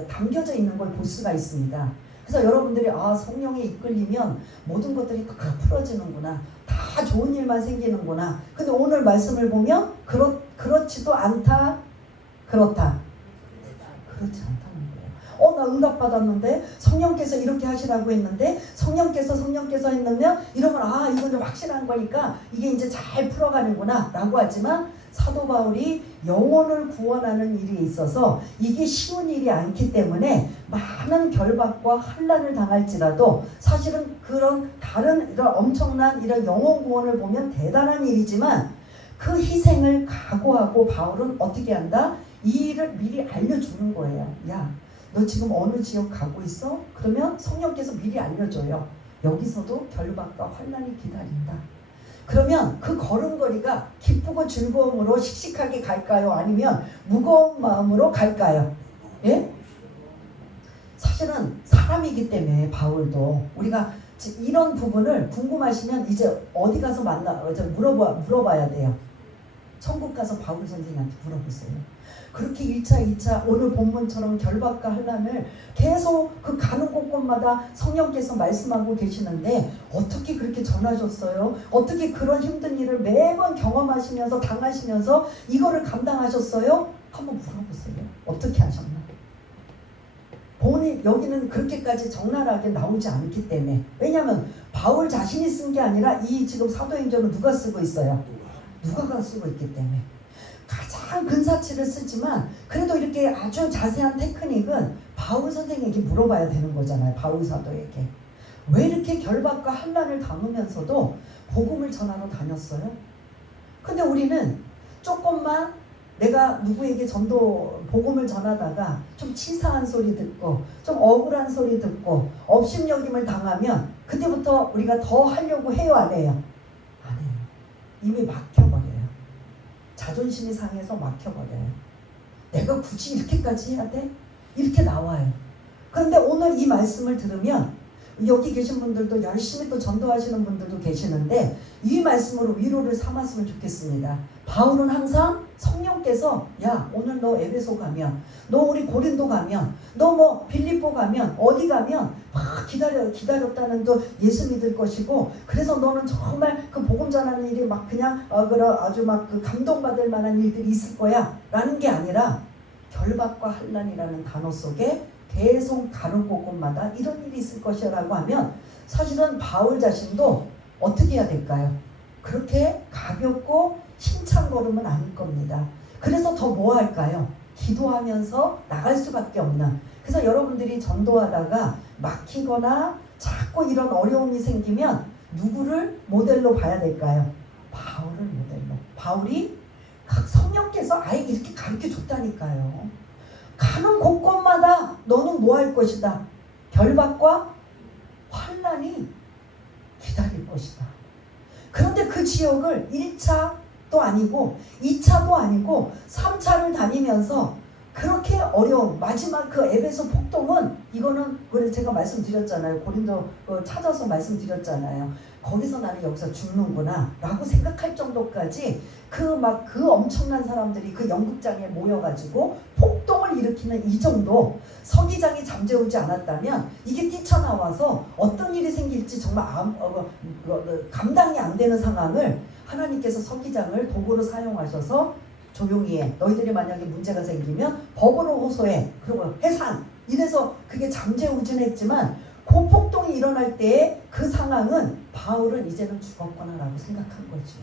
담겨져 있는 걸 볼 수가 있습니다. 그래서 여러분들이 성령에 이끌리면 모든 것들이 다 풀어지는구나, 다 좋은 일만 생기는구나. 근데 오늘 말씀을 보면 그렇지도 않다, 그렇다. 그렇지 않다는 거예요. 나 응답 받았는데 성령께서 이렇게 하시라고 했는데 성령께서 했는면 이러면 이거는 확실한 거니까 이게 이제 잘 풀어가는구나 라고 하지만, 사도 바울이 영혼을 구원하는 일이 있어서 이게 쉬운 일이 않기 때문에 많은 결박과 환난을 당할지라도, 사실은 그런 다른 이런 엄청난 이런 영혼 구원을 보면 대단한 일이지만 그 희생을 각오하고 바울은 어떻게 한다? 이 일을 미리 알려주는 거예요. 야, 너 지금 어느 지역 가고 있어? 그러면 성령께서 미리 알려줘요. 여기서도 결박과 환난이 기다린다. 그러면 그 걸음걸이가 기쁘고 즐거움으로 씩씩하게 갈까요? 아니면 무거운 마음으로 갈까요? 예? 사실은 사람이기 때문에 바울도, 우리가 이런 부분을 궁금하시면 이제 어디 가서 물어봐야 돼요. 천국 가서 바울 선생님한테 물어보세요. 그렇게 1차, 2차 오늘 본문처럼 결박과 환난을 계속 그 가는 곳곳마다 성령께서 말씀하고 계시는데 어떻게 그렇게 전하셨어요? 어떻게 그런 힘든 일을 매번 경험하시면서 당하시면서 이거를 감당하셨어요? 한번 물어보세요. 어떻게 하셨나? 본인 여기는 그렇게까지 적나라하게 나오지 않기 때문에. 왜냐하면 바울 자신이 쓴 게 아니라 이 지금 사도행전을 누가 쓰고 있어요? 누가가 쓰고 있기 때문에. 가장 근사치를 쓰지만 그래도 이렇게 아주 자세한 테크닉은 바울 선생에게 물어봐야 되는 거잖아요. 바울 사도에게. 왜 이렇게 결박과 환난을 당하면서도 복음을 전하러 다녔어요? 근데 우리는 조금만 내가 누구에게 전도 복음을 전하다가 좀 치사한 소리 듣고 좀 억울한 소리 듣고 업신여김을 당하면 그때부터 우리가 더 하려고 해요, 안 해요? 안 해요. 이미 막혀버려요. 자존심이 상해서 막혀버려요. 내가 굳이 이렇게까지 해야 돼? 이렇게 나와요. 그런데 오늘 이 말씀을 들으면 여기 계신 분들도 열심히 또 전도하시는 분들도 계시는데 이 말씀으로 위로를 삼았으면 좋겠습니다. 바울은 항상 성령께서 야, 오늘 너 에베소 가면, 너 우리 고린도 가면, 너 뭐 빌립보 가면, 어디 가면 막 기다렸다는 또 예수 믿을 것이고, 그래서 너는 정말 그 복음 전하는 일이 막 그냥 아주 막 그 감동받을 만한 일들이 있을 거야 라는 게 아니라, 결박과 환난이라는 단어 속에 계속 가는 곳곳마다 이런 일이 있을 것이라고 하면 사실은 바울 자신도 어떻게 해야 될까요? 그렇게 가볍고 힘찬 걸음은 아닐 겁니다. 그래서 더 뭐 할까요? 기도하면서 나갈 수밖에 없는. 그래서 여러분들이 전도하다가 막히거나 자꾸 이런 어려움이 생기면 누구를 모델로 봐야 될까요? 바울을 모델로. 바울이 성령께서 아예 이렇게 가르쳐 줬다니까요. 가는 곳곳마다 너는 뭐 할 것이다? 결박과 환난이 기다릴 것이다. 그런데 그 지역을 1차도 아니고 2차도 아니고 3차를 다니면서 그렇게 어려운 마지막 그 에베소 폭동은, 이거는 제가 말씀드렸잖아요. 고린도 찾아서 말씀드렸잖아요. 거기서 나는 여기서 죽는구나 라고 생각할 정도까지 그 엄청난 사람들이 그 연극장에 모여가지고 폭동을 일으키는 이 정도, 서기장이 잠재우지 않았다면 이게 뛰쳐나와서 어떤 일이 생길지 정말 감당이 안 되는 상황을 하나님께서 서기장을 도구로 사용하셔서 조용히 해. 너희들이 만약에 문제가 생기면 법으로 호소해. 그리고 해산. 이래서 그게 잠재우진했지만 그 폭동이 일어날 때 그 상황은 바울은 이제는 죽었구나라고 생각한 거죠.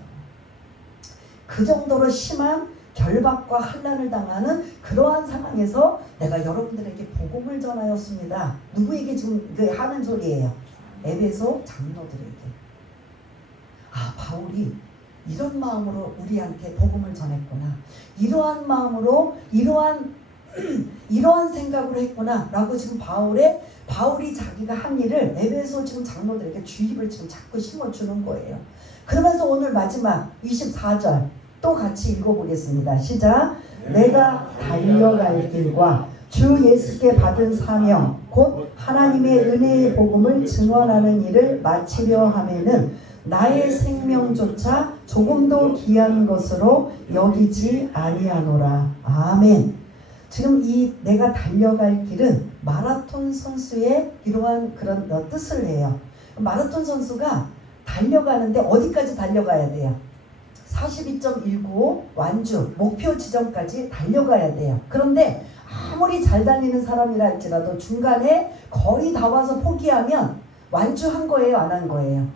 그 정도로 심한 결박과 환난을 당하는 그러한 상황에서 내가 여러분들에게 복음을 전하였습니다. 누구에게 지금 하는 소리예요? 에베소 장로들에게. 바울이 이런 마음으로 우리한테 복음을 전했구나. 이러한 마음으로 이러한 생각으로 했구나 라고 지금 바울이 자기가 한 일을 에베소 지금 장로들에게 주입을 지금 자꾸 심어주는 거예요. 그러면서 오늘 마지막 24절 또 같이 읽어보겠습니다. 시작. 내가 달려갈 길과 주 예수께 받은 사명 곧 하나님의 은혜의 복음을 증언하는 일을 마치려 하면은 나의 생명조차 조금도 귀한 것으로 여기지 아니하노라. 아멘. 지금 이 내가 달려갈 길은 마라톤 선수의 이러한 그런 뜻을 해요. 마라톤 선수가 달려가는데 어디까지 달려가야 돼요? 42.195 완주 목표 지점까지 달려가야 돼요. 그런데 아무리 잘 달리는 사람이라 할지라도 중간에 거의 다 와서 포기하면 완주한 거예요, 안 한 거예요?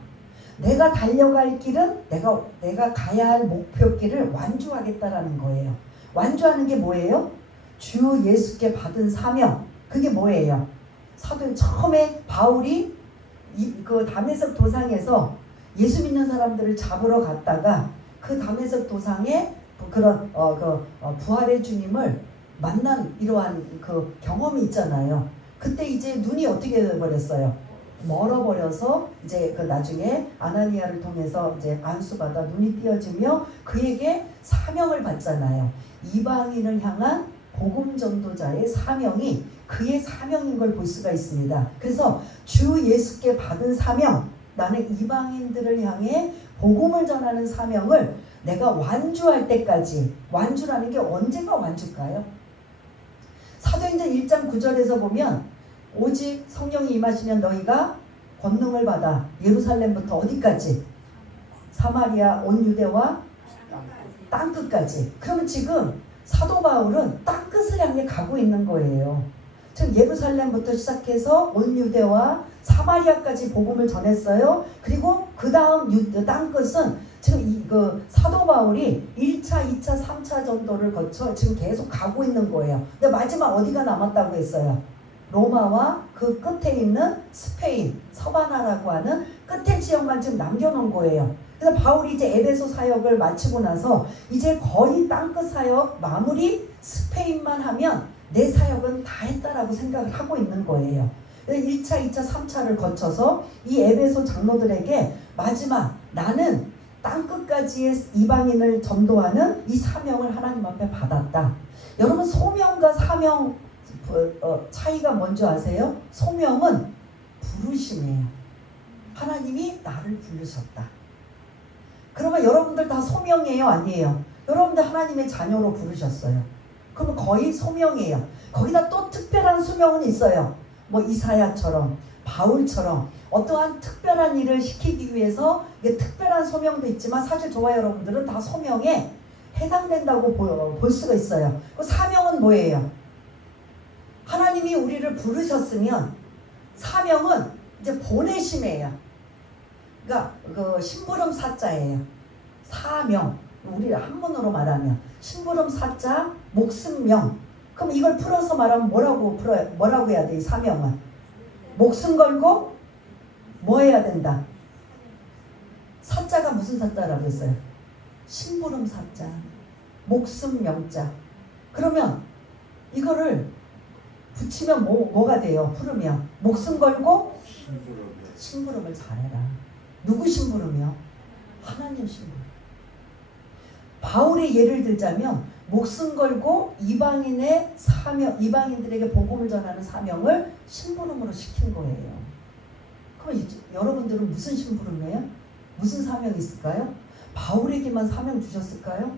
내가 달려갈 길은 내가 가야 할 목표길을 완주하겠다라는 거예요. 완주하는 게 뭐예요? 주 예수께 받은 사명. 그게 뭐예요? 사도 처음에 바울이 그 다메섹 도상에서 예수 믿는 사람들을 잡으러 갔다가 그 다메섹 도상에 그런 부활의 주님을 만난 이러한 그 경험이 있잖아요. 그때 이제 눈이 어떻게 되어버렸어요? 멀어버려서 이제 그 나중에 아나니아를 통해서 이제 안수받아 눈이 띄어지며 그에게 사명을 받잖아요. 이방인을 향한 복음 전도자의 사명이 그의 사명인 걸 볼 수가 있습니다. 그래서 주 예수께 받은 사명, 나는 이방인들을 향해 복음을 전하는 사명을 내가 완주할 때까지, 완주라는 게 언제가 완주일까요? 사도행전 1장 9절에서 보면 오직 성령이 임하시면 너희가 권능을 받아 예루살렘부터 어디까지? 사마리아 온 유대와 땅끝까지. 그러면 지금 사도 바울은 땅끝을 향해 가고 있는 거예요. 즉 예루살렘부터 시작해서 온 유대와 사마리아까지 복음을 전했어요. 그리고 그 다음 땅끝은 지금 그 사도 바울이 1차, 2차, 3차 전도를 거쳐 지금 계속 가고 있는 거예요. 근데 마지막 어디가 남았다고 했어요? 로마와 그 끝에 있는 스페인, 서바나라고 하는 끝에 지역만 지금 남겨놓은 거예요. 그래서 바울이 이제 에베소 사역을 마치고 나서 이제 거의 땅끝 사역 마무리 스페인만 하면 내 사역은 다 했다라고 생각을 하고 있는 거예요. 1차, 2차, 3차를 거쳐서 이 에베소 장로들에게 마지막 나는 땅끝까지의 이방인을 전도하는 이 사명을 하나님 앞에 받았다. 여러분 소명과 사명 차이가 뭔지 아세요? 소명은 부르심이에요. 하나님이 나를 부르셨다. 그러면 여러분들 다 소명이에요? 아니에요? 여러분들 하나님의 자녀로 부르셨어요. 그러면 거의 소명이에요. 거기다 또 특별한 수명은 있어요. 뭐 이사야처럼 바울처럼 어떠한 특별한 일을 시키기 위해서 이게 특별한 소명도 있지만 사실 저와 여러분들은 다 소명에 해당된다고 볼 수가 있어요. 그 사명은 뭐예요? 하나님이 우리를 부르셨으면 사명은 이제 보내심이에요. 그러니까 그 심부름 사자예요. 사명. 우리를 한문으로 말하면 심부름 사자, 목숨명. 그럼 이걸 풀어서 말하면 뭐라고 해야 돼? 이 사명은 목숨 걸고 뭐 해야 된다? 사자가 무슨 사자라고 했어요? 심부름 사자, 목숨 명자. 그러면 이거를 붙이면 뭐가 돼요? 풀으면 목숨 걸고 심부름을 잘해라. 누구 심부름이요? 하나님 심부름. 바울의 예를 들자면 목숨 걸고 이방인의 사명, 이방인들에게 복음을 전하는 사명을 심부름으로 시킨 거예요. 그럼 여러분들은 무슨 심부름이에요? 무슨 사명이 있을까요? 바울에게만 사명 주셨을까요?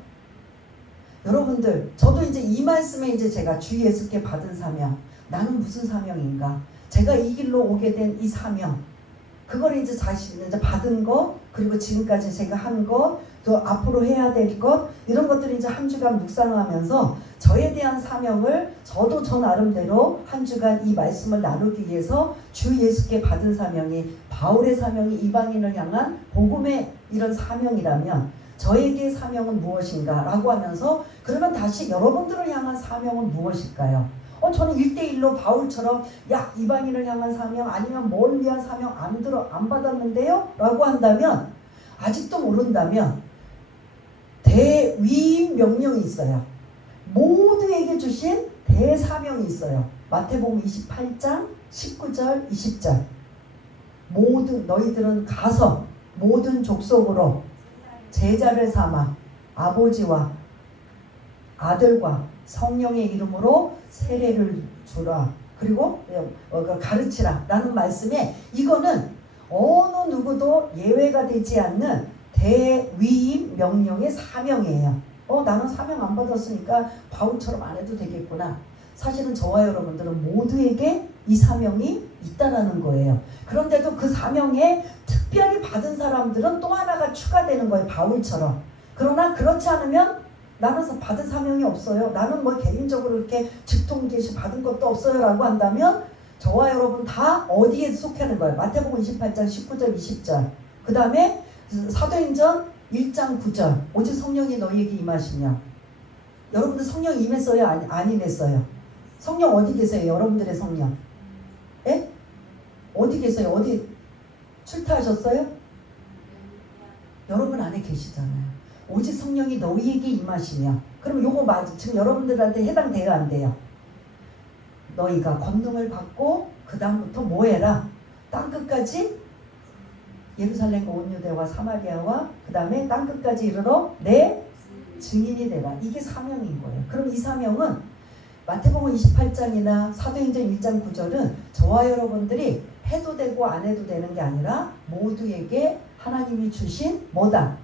여러분들, 저도 이제 이 말씀에 이제 제가 주 예수께 받은 사명, 나는 무슨 사명인가? 제가 이 길로 오게 된 이 사명, 그걸 이제 이제 받은 것, 그리고 지금까지 제가 한 것, 또 앞으로 해야 될 것, 이런 것들을 이제 한 주간 묵상하면서 저에 대한 사명을 저도 저 나름대로 한 주간 이 말씀을 나누기 위해서 주 예수께 받은 사명이 바울의 사명이 이방인을 향한 복음의 이런 사명이라면 저에게 사명은 무엇인가 라고 하면서 그러면 다시 여러분들을 향한 사명은 무엇일까요? 저는 1대1로 바울처럼 야 이방인을 향한 사명 아니면 뭘 위한 사명 안 받았는데요? 라고 한다면 아직도 모른다면 대위임 명령이 있어요. 모두에게 주신 대사명이 있어요. 마태복음 28장 19절 20절 모든 너희들은 가서 모든 족속으로 제자를 삼아 아버지와 아들과 성령의 이름으로 세례를 주라. 그리고 가르치라 라는 말씀에 이거는 어느 누구도 예외가 되지 않는 대위임 명령의 사명이에요. 나는 사명 안 받았으니까 바울처럼 안 해도 되겠구나. 사실은 저와 여러분들은 모두에게 이 사명이 있다라는 거예요. 그런데도 그 사명에 특별히 받은 사람들은 또 하나가 추가되는 거예요. 바울처럼. 그러나 그렇지 않으면 나는 받은 사명이 없어요. 나는 뭐 개인적으로 이렇게 직통 계시 받은 것도 없어요 라고 한다면 저와 여러분 다 어디에 속하는 거예요? 마태복음 28장 19절 20절. 그 다음에 사도행전 1장 9절. 오직 성령이 너희에게 임하시며. 여러분들 성령 임했어요? 안 임했어요? 성령 어디 계세요? 여러분들의 성령. 예? 어디 계세요? 어디 출타하셨어요? 여러분 안에 계시잖아요. 오직 성령이 너희에게 임하시며. 그럼 요거 지금 여러분들한테 해당돼요? 안 돼요? 너희가 권능을 받고 그 다음부터 뭐 해라? 땅끝까지 예루살렘과 온 유대와 사마리아와 그 다음에 땅끝까지 이르러 내 증인이 되라. 이게 사명인 거예요. 그럼 이 사명은 마태복음 28장이나 사도행전 1장 9절은 저와 여러분들이 해도 되고 안 해도 되는 게 아니라 모두에게 하나님이 주신 뭐다?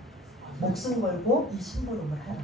목숨 걸고 이 심부름을 해라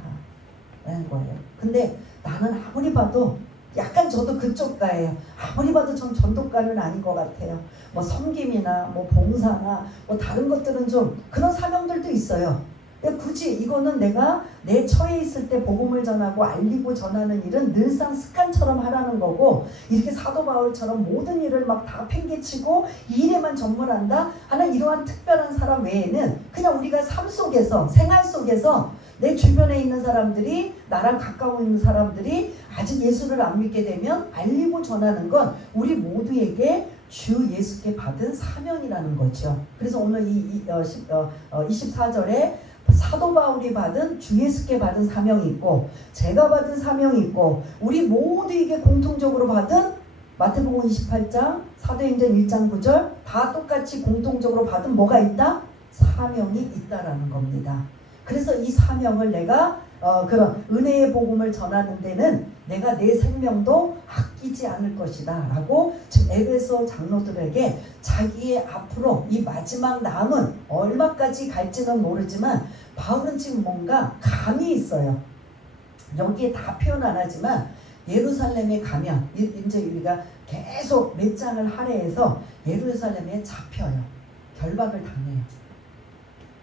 라는 거예요. 근데 나는 아무리 봐도 약간 저도 그쪽가예요. 아무리 봐도 전 전도가는 아닌 것 같아요. 뭐 섬김이나 뭐 봉사나 뭐 다른 것들은 좀 그런 사명들도 있어요. 굳이 이거는 내가 내 처해 있을 때 복음을 전하고 알리고 전하는 일은 늘상 습관처럼 하라는 거고, 이렇게 사도 바울처럼 모든 일을 막 다 팽개치고 이 일에만 전문한다 하는 이러한 특별한 사람 외에는 그냥 우리가 삶 속에서 생활 속에서 내 주변에 있는 사람들이 나랑 가까워 있는 사람들이 아직 예수를 안 믿게 되면 알리고 전하는 건 우리 모두에게 주 예수께 받은 사명이라는 거죠. 그래서 오늘 24절에 사도 바울이 받은 주 예수께 받은 사명이 있고 제가 받은 사명이 있고 우리 모두에게 공통적으로 받은 마태복음 28장 사도행전 1장 9절 다 똑같이 공통적으로 받은 뭐가 있다? 사명이 있다라는 겁니다. 그래서 이 사명을 내가 그런 은혜의 복음을 전하는 데는 내가 내 생명도 아끼지 않을 것이다 라고 지금 에베소 장로들에게 자기의 앞으로 이 마지막 남은 얼마까지 갈지는 모르지만 바울은 지금 뭔가 감이 있어요. 여기에 다 표현 안 하지만 예루살렘에 가면 이제 우리가 계속 몇 장을 할애해서 예루살렘에 잡혀요. 결박을 당해요.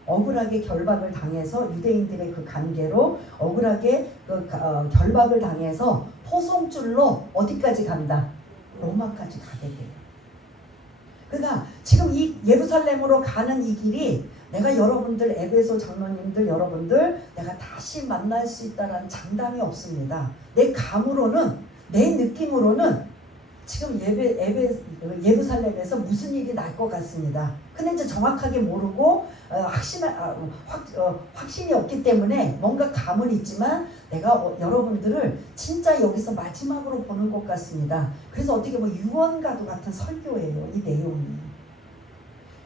억울하게 결박을 당해서 유대인들의 그 관계로 억울하게 결박을 당해서 포송줄로 어디까지 간다? 로마까지 가게 돼요. 그러니까 지금 이 예루살렘으로 가는 이 길이 내가 여러분들 에베소 장로님들 여러분들 내가 다시 만날 수 있다는 장담이 없습니다. 내 감으로는 내 느낌으로는 지금 예루살렘에서 무슨 일이 날 것 같습니다. 근데 이제 정확하게 모르고 확신이 없기 때문에 뭔가 감은 있지만 내가 여러분들을 진짜 여기서 마지막으로 보는 것 같습니다. 그래서 어떻게 뭐 유언가도 같은 설교예요. 이 내용이.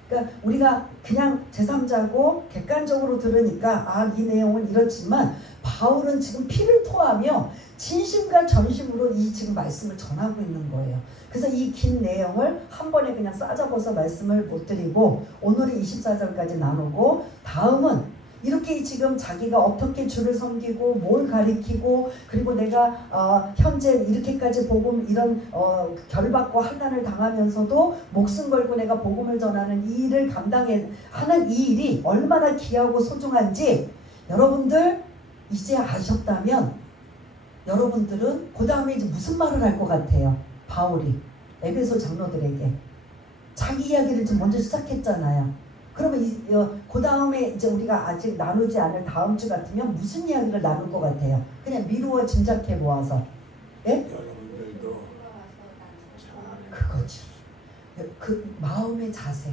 그러니까 우리가 그냥 제3자고 객관적으로 들으니까 이 내용은 이렇지만 바울은 지금 피를 토하며 진심과 전심으로 이 지금 말씀을 전하고 있는 거예요. 그래서 이 긴 내용을 한 번에 그냥 싸잡아서 말씀을 못 드리고 오늘은 24절까지 나누고 다음은 이렇게 지금 자기가 어떻게 주를 섬기고 뭘 가리키고 그리고 내가 현재 이렇게까지 복음 이런 결박과 환난을 당하면서도 목숨 걸고 내가 복음을 전하는 이 일을 감당해 하는 이 일이 얼마나 귀하고 소중한지 여러분들 이제 아셨다면 여러분들은 그 다음에 이제 무슨 말을 할 것 같아요? 바울이 에베소 장로들에게 자기 이야기를 좀 먼저 시작했잖아요. 그러면 그 다음에 이제 우리가 아직 나누지 않을 다음 주 같으면 무슨 이야기를 나눌 것 같아요? 그냥 미루어 짐작해 모아서. 예? 여러분들도 그거지. 그 마음의 자세,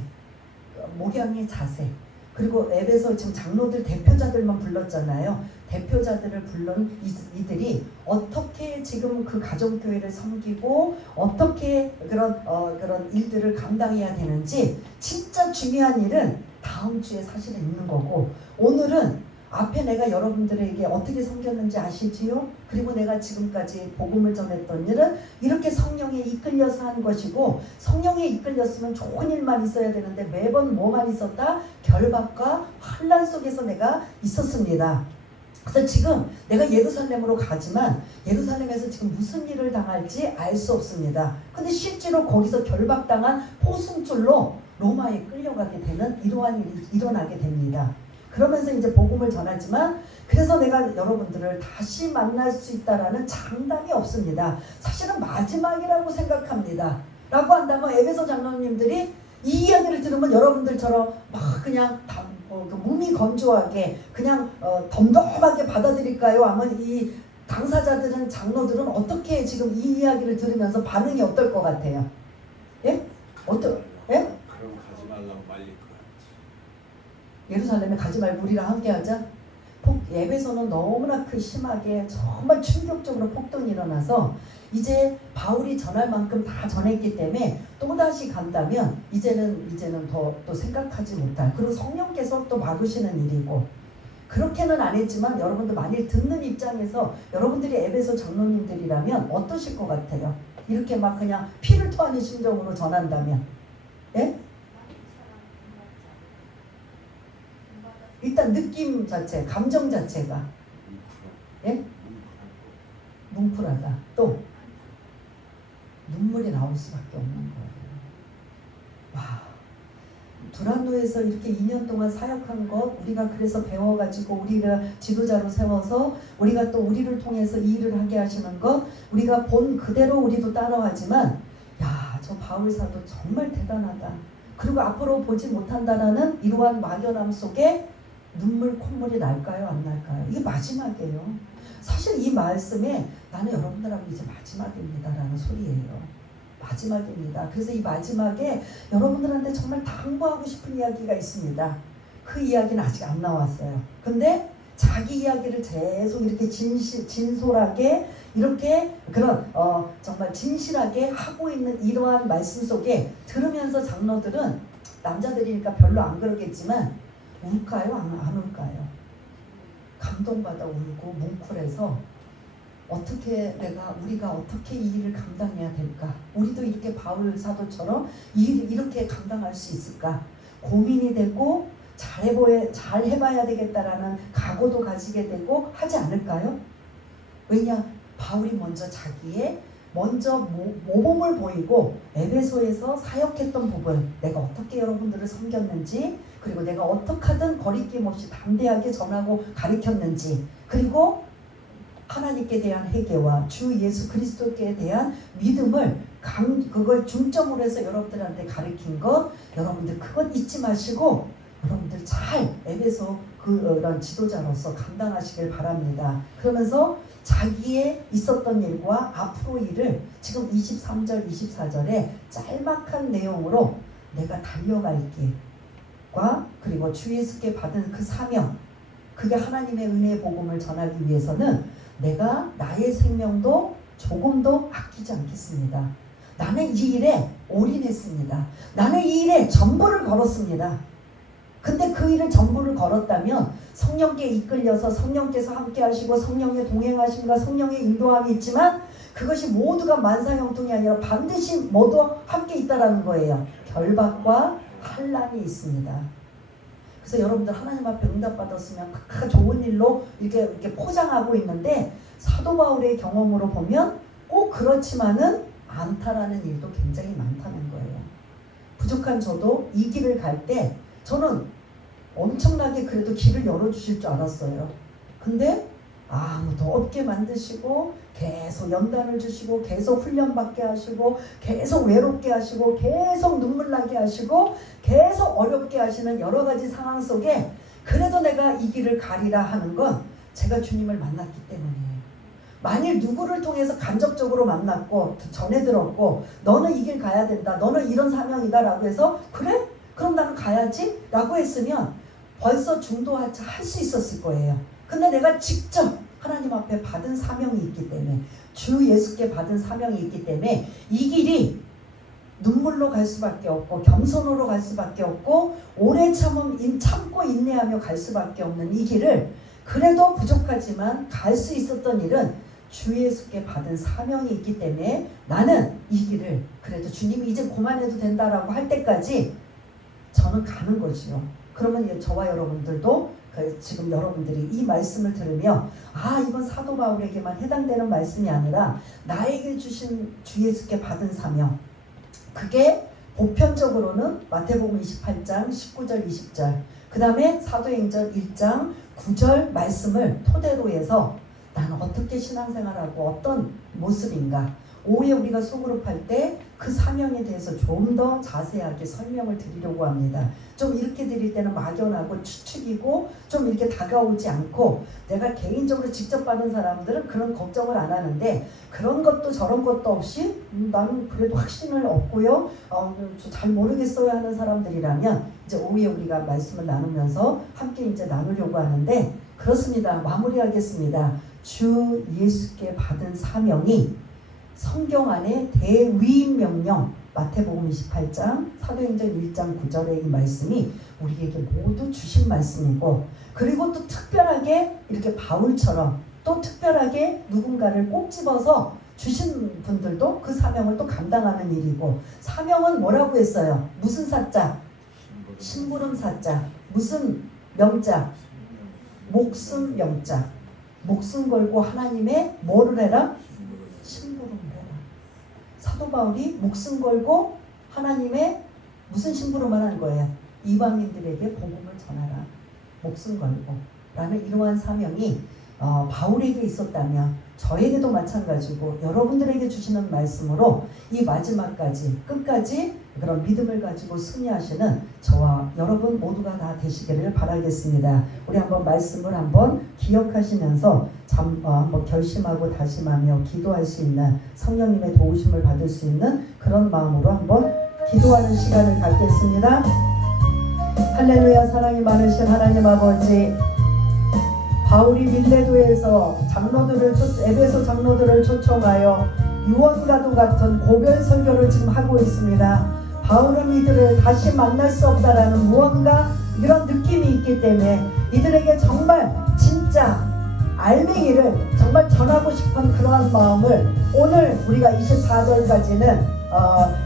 목양의 자세. 그리고 에베소 지금 장로들 대표자들만 불렀잖아요. 대표자들을 불른 이들이 어떻게 지금 그 가정교회를 섬기고 어떻게 그런 일들을 감당해야 되는지 진짜 중요한 일은 다음 주에 사실은 있는 거고 오늘은 앞에 내가 여러분들에게 어떻게 섬겼는지 아시지요? 그리고 내가 지금까지 복음을 전했던 일은 이렇게 성령에 이끌려서 한 것이고 성령에 이끌렸으면 좋은 일만 있어야 되는데 매번 뭐만 있었다? 결박과 환난 속에서 내가 있었습니다. 그래서 지금 내가 예루살렘으로 가지만 예루살렘에서 지금 무슨 일을 당할지 알 수 없습니다. 근데 실제로 거기서 결박당한 포승줄로 로마에 끌려가게 되는 이러한 일이 일어나게 됩니다. 그러면서 이제 복음을 전하지만 그래서 내가 여러분들을 다시 만날 수 있다라는 장담이 없습니다. 사실은 마지막이라고 생각합니다. 라고 한다면 에베소 장로님들이 이 이야기를 들으면 여러분들처럼 막 그냥 몸이 건조하게 그냥 덤덤하게 받아들일까요? 아마 이 당사자들은 장로들은 어떻게 지금 이 이야기를 들으면서 반응이 어떨 것 같아요? 예? 예? 그럼 가지 말라고 말릴 것 같지. 예루살렘에 가지 말고 우리랑 함께하자. 에베소는 너무나 심하게 정말 충격적으로 폭동이 일어나서 이제 바울이 전할 만큼 다 전했기 때문에 또다시 간다면 이제는 또 생각하지 못할, 그리고 성령께서 또 막으시는 일이고, 그렇게는 안 했지만 여러분들 만일 듣는 입장에서 여러분들이 에베소 장로님들이라면 어떠실 것 같아요? 이렇게 막 그냥 피를 토하는 심정으로 전한다면. 예? 일단 느낌 자체, 감정 자체가 예? 뭉클하다. 또 눈물이 나올 수밖에 없는 거예요. 와, 두란노에서 이렇게 2년 동안 사역한 것 우리가 그래서 배워가지고 우리가 지도자로 세워서 우리가 또 우리를 통해서 이 일을 하게 하시는 것 우리가 본 그대로 우리도 따라하지만 야, 저 바울 사도 정말 대단하다. 그리고 앞으로 보지 못한다라는 이러한 막연함 속에 눈물 콧물이 날까요? 안 날까요? 이게 마지막이에요. 사실 이 말씀에 나는 여러분들하고 이제 마지막입니다라는 소리예요. 마지막입니다. 그래서 이 마지막에 여러분들한테 정말 당부하고 싶은 이야기가 있습니다. 그 이야기는 아직 안 나왔어요. 근데 자기 이야기를 계속 이렇게 진솔하게 이렇게 그런 정말 진실하게 하고 있는 이러한 말씀 속에 들으면서 장로들은 남자들이니까 별로 안 그러겠지만 울까요? 안 울까요? 감동받아 울고 뭉클해서 우리가 어떻게 이 일을 감당해야 될까? 우리도 이렇게 바울 사도처럼 이 일을 이렇게 감당할 수 있을까? 고민이 되고 잘 해봐야 되겠다라는 각오도 가지게 되고 하지 않을까요? 왜냐? 바울이 먼저 모범을 보이고 에베소에서 사역했던 부분, 내가 어떻게 여러분들을 섬겼는지, 그리고 내가 어떻게 하든 거리낌 없이 담대하게 전하고 가르쳤는지, 그리고 하나님께 대한 회개와 주 예수 그리스도께 대한 믿음을 그걸 중점으로 해서 여러분들한테 가르친 것, 여러분들 그것 잊지 마시고 여러분들 잘 에베소 그런 지도자로서 감당하시길 바랍니다. 그러면서 자기의 있었던 일과 앞으로 일을 지금 23절 24절에 짤막한 내용으로 내가 달려갈 길과 그리고 주 예수께 받은 그 사명, 그게 하나님의 은혜의 복음을 전하기 위해서는 내가 나의 생명도 조금도 아끼지 않겠습니다. 나는 이 일에 올인했습니다. 나는 이 일에 전부를 걸었습니다. 근데 그 일을 전부를 걸었다면 성령께 이끌려서 성령께서 함께 하시고 성령의 동행하심과 성령의 인도함이 있지만 그것이 모두가 만사형통이 아니라 반드시 모두 함께 있다라는 거예요. 결박과 환난이 있습니다. 그래서 여러분들 하나님 앞에 응답받았으면 좋은 일로 이렇게 포장하고 있는데 사도 바울의 경험으로 보면 꼭 그렇지만은 않다라는 일도 굉장히 많다는 거예요. 부족한 저도 이 길을 갈 때 저는 엄청나게 그래도 길을 열어주실 줄 알았어요. 근데 아무도 없게 만드시고 계속 연단을 주시고 계속 훈련받게 하시고 계속 외롭게 하시고 계속 눈물 나게 하시고 계속 어렵게 하시는 여러 가지 상황 속에 그래도 내가 이 길을 가리라 하는 건 제가 주님을 만났기 때문이에요. 만일 누구를 통해서 간접적으로 만났고 전해 들었고 너는 이 길 가야 된다, 너는 이런 사명이다 라고 해서 그래? 그럼 나는 가야지 라고 했으면 벌써 중도할 수 있었을 거예요. 근데 내가 직접 하나님 앞에 받은 사명이 있기 때문에 주 예수께 받은 사명이 있기 때문에 이 길이 눈물로 갈 수밖에 없고 겸손으로 갈 수밖에 없고 오래 참고 인내하며 갈 수밖에 없는 이 길을 그래도 부족하지만 갈 수 있었던 일은 주 예수께 받은 사명이 있기 때문에 나는 이 길을 그래도 주님이 이제 그만해도 된다라고 할 때까지 저는 가는 거지요. 그러면 저와 여러분들도 지금 여러분들이 이 말씀을 들으며 이건 사도 바울에게만 해당되는 말씀이 아니라 나에게 주신 주 예수께 받은 사명, 그게 보편적으로는 마태복음 28장 19절 20절, 그 다음에 사도행전 1장 9절 말씀을 토대로 해서 나는 어떻게 신앙생활하고 어떤 모습인가, 오후에 우리가 소그룹할 때 그 사명에 대해서 좀 더 자세하게 설명을 드리려고 합니다. 좀 이렇게 드릴 때는 막연하고 추측이고 좀 이렇게 다가오지 않고, 내가 개인적으로 직접 받은 사람들은 그런 걱정을 안 하는데 그런 것도 저런 것도 없이 나는 그래도 확신을 얻고요, 잘 모르겠어요 하는 사람들이라면 이제 오후에 우리가 말씀을 나누면서 함께 이제 나누려고 하는데, 그렇습니다. 마무리하겠습니다. 주 예수께 받은 사명이 성경 안에 대위임 명령, 마태복음 28장, 사도행전 1장 9절의 이 말씀이 우리에게 모두 주신 말씀이고, 그리고 또 특별하게 이렇게 바울처럼 또 특별하게 누군가를 꼭 집어서 주신 분들도 그 사명을 또 감당하는 일이고, 사명은 뭐라고 했어요? 무슨 사자? 심부름 사자. 무슨 명자? 목숨 명자. 목숨 걸고 하나님의 뭐를 해라? 심부름을 해라. 사도 바울이 목숨 걸고 하나님의 무슨 심부름을 하는 거예요? 이방인들에게 복음을 전하라. 목숨 걸고 라는 이러한 사명이 바울에게 있었다면 저에게도 마찬가지고 여러분들에게 주시는 말씀으로 이 마지막까지 끝까지 그런 믿음을 가지고 승리하시는 저와 여러분 모두가 다 되시기를 바라겠습니다. 우리 한번 말씀을 한번 기억하시면서 한번 결심하고 다짐하며 기도할 수 있는, 성령님의 도우심을 받을 수 있는 그런 마음으로 한번 기도하는 시간을 갖겠습니다. 할렐루야. 사랑이 많으신 하나님 아버지, 바울이 밀레도에서 에베소 장로들을 초청하여 유언과도 같은 고별 설교를 지금 하고 있습니다. 바울은 이들을 다시 만날 수 없다라는 무언가 이런 느낌이 있기 때문에 이들에게 정말 진짜 알맹이를 정말 전하고 싶은 그러한 마음을 오늘 우리가 24절까지는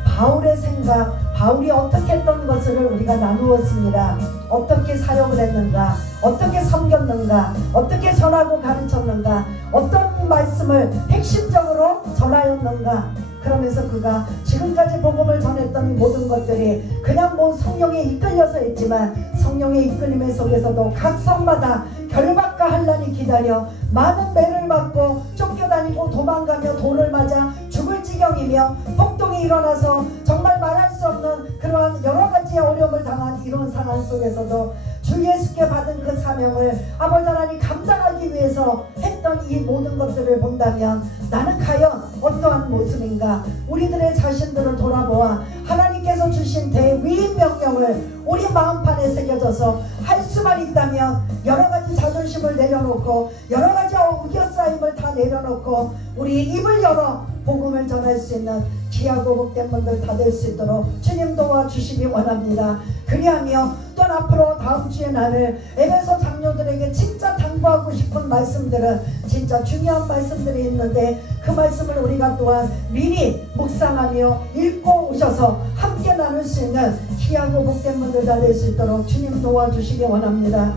바울의 생각, 바울이 어떻게 했던 것을 우리가 나누었습니다. 어떻게 사역을 했는가, 어떻게 섬겼는가, 어떻게 전하고 가르쳤는가, 어떤 말씀을 핵심적으로 전하였는가. 그러면서 그가 지금까지 복음을 전했던 이 모든 것들이 그냥 성령에 이끌려서 했지만, 성령의 이끌림 속에서도 각 성마다 결박과 환난이 기다려 많은 매를 맞고 쫓겨다니고 도망가며 돌을 맞아 죽을 지경이며 폭동이 일어나서 정말 말할 수 없는 그러한 여러 가지의 어려움을 당한 이런 상황 속에서도 주 예수께 받은 그 사명을 아버지 하나님 감당하기 위해서 했던 이 모든 것들을 본다면 나는 과연 어떠한 모습인가? 우리들의 자신들을 돌아보아 하나님께서 주신 대위임 명령을 우리 마음판에 새겨져서 할 수만 있다면 여러 가지 자존심을 내려놓고 여러 가지 우겨싸임을 다 내려놓고 우리 입을 열어 복음을 전할 수 있는 귀하고 복된 분들 다 될 수 있도록 주님 도와주시기 원합니다. 그리하며 또 앞으로 다음 주에 나를 에베소 장로들에게 진짜 당부하고 싶은 말씀들은 진짜 중요한 말씀들이 있는데 그 말씀을 우리가 또한 미리 묵상하며 읽고 오셔서 함께 나눌 수 있는 귀하고 복된 분들 다 될 수 있도록 주님 도와주시기 원합니다.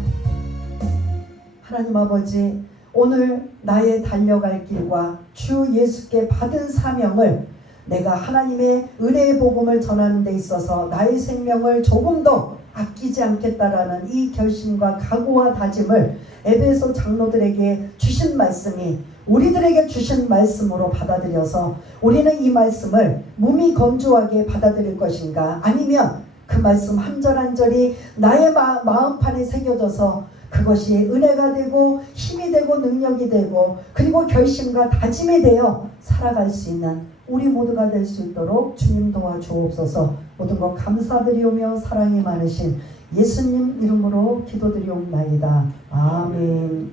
하나님 아버지, 오늘 나의 달려갈 길과 주 예수께 받은 사명을 내가 하나님의 은혜의 복음을 전하는 데 있어서 나의 생명을 조금도 아끼지 않겠다라는 이 결심과 각오와 다짐을 에베소 장로들에게 주신 말씀이 우리들에게 주신 말씀으로 받아들여서 우리는 이 말씀을 몸이 건조하게 받아들일 것인가, 아니면 그 말씀 한 절 한 절이 나의 마음판에 새겨져서 그것이 은혜가 되고 힘이 되고 능력이 되고 그리고 결심과 다짐이 되어 살아갈 수 있는 우리 모두가 될 수 있도록 주님 도와주옵소서. 모든 것 감사드리오며 사랑이 많으신 예수님 이름으로 기도드리옵나이다. 아멘.